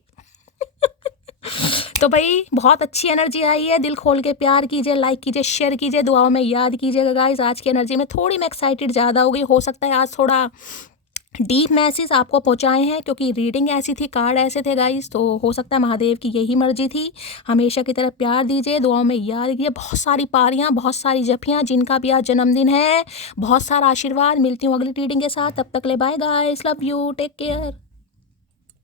तो भाई बहुत अच्छी एनर्जी आई है, दिल खोल के प्यार कीजिए, लाइक कीजिए, शेयर कीजिए, दुआओं में याद कीजिएगा गाइस। आज की एनर्जी में थोड़ी मैं एक्साइटेड ज़्यादा हो गई, हो सकता है आज थोड़ा डीप मैसेज आपको पहुंचाए हैं, क्योंकि रीडिंग ऐसी थी, कार्ड ऐसे थे गाइस, तो हो सकता है महादेव की यही मर्जी थी। हमेशा की तरह प्यार दीजिए, दुआओं में याद कीजिए। बहुत सारी पारियां, बहुत सारी जफियां, जिनका भी आज जन्मदिन है, बहुत सारा आशीर्वाद। मिलती हूँ अगली रीडिंग के साथ, तब तक ले bye guys, love you, take care.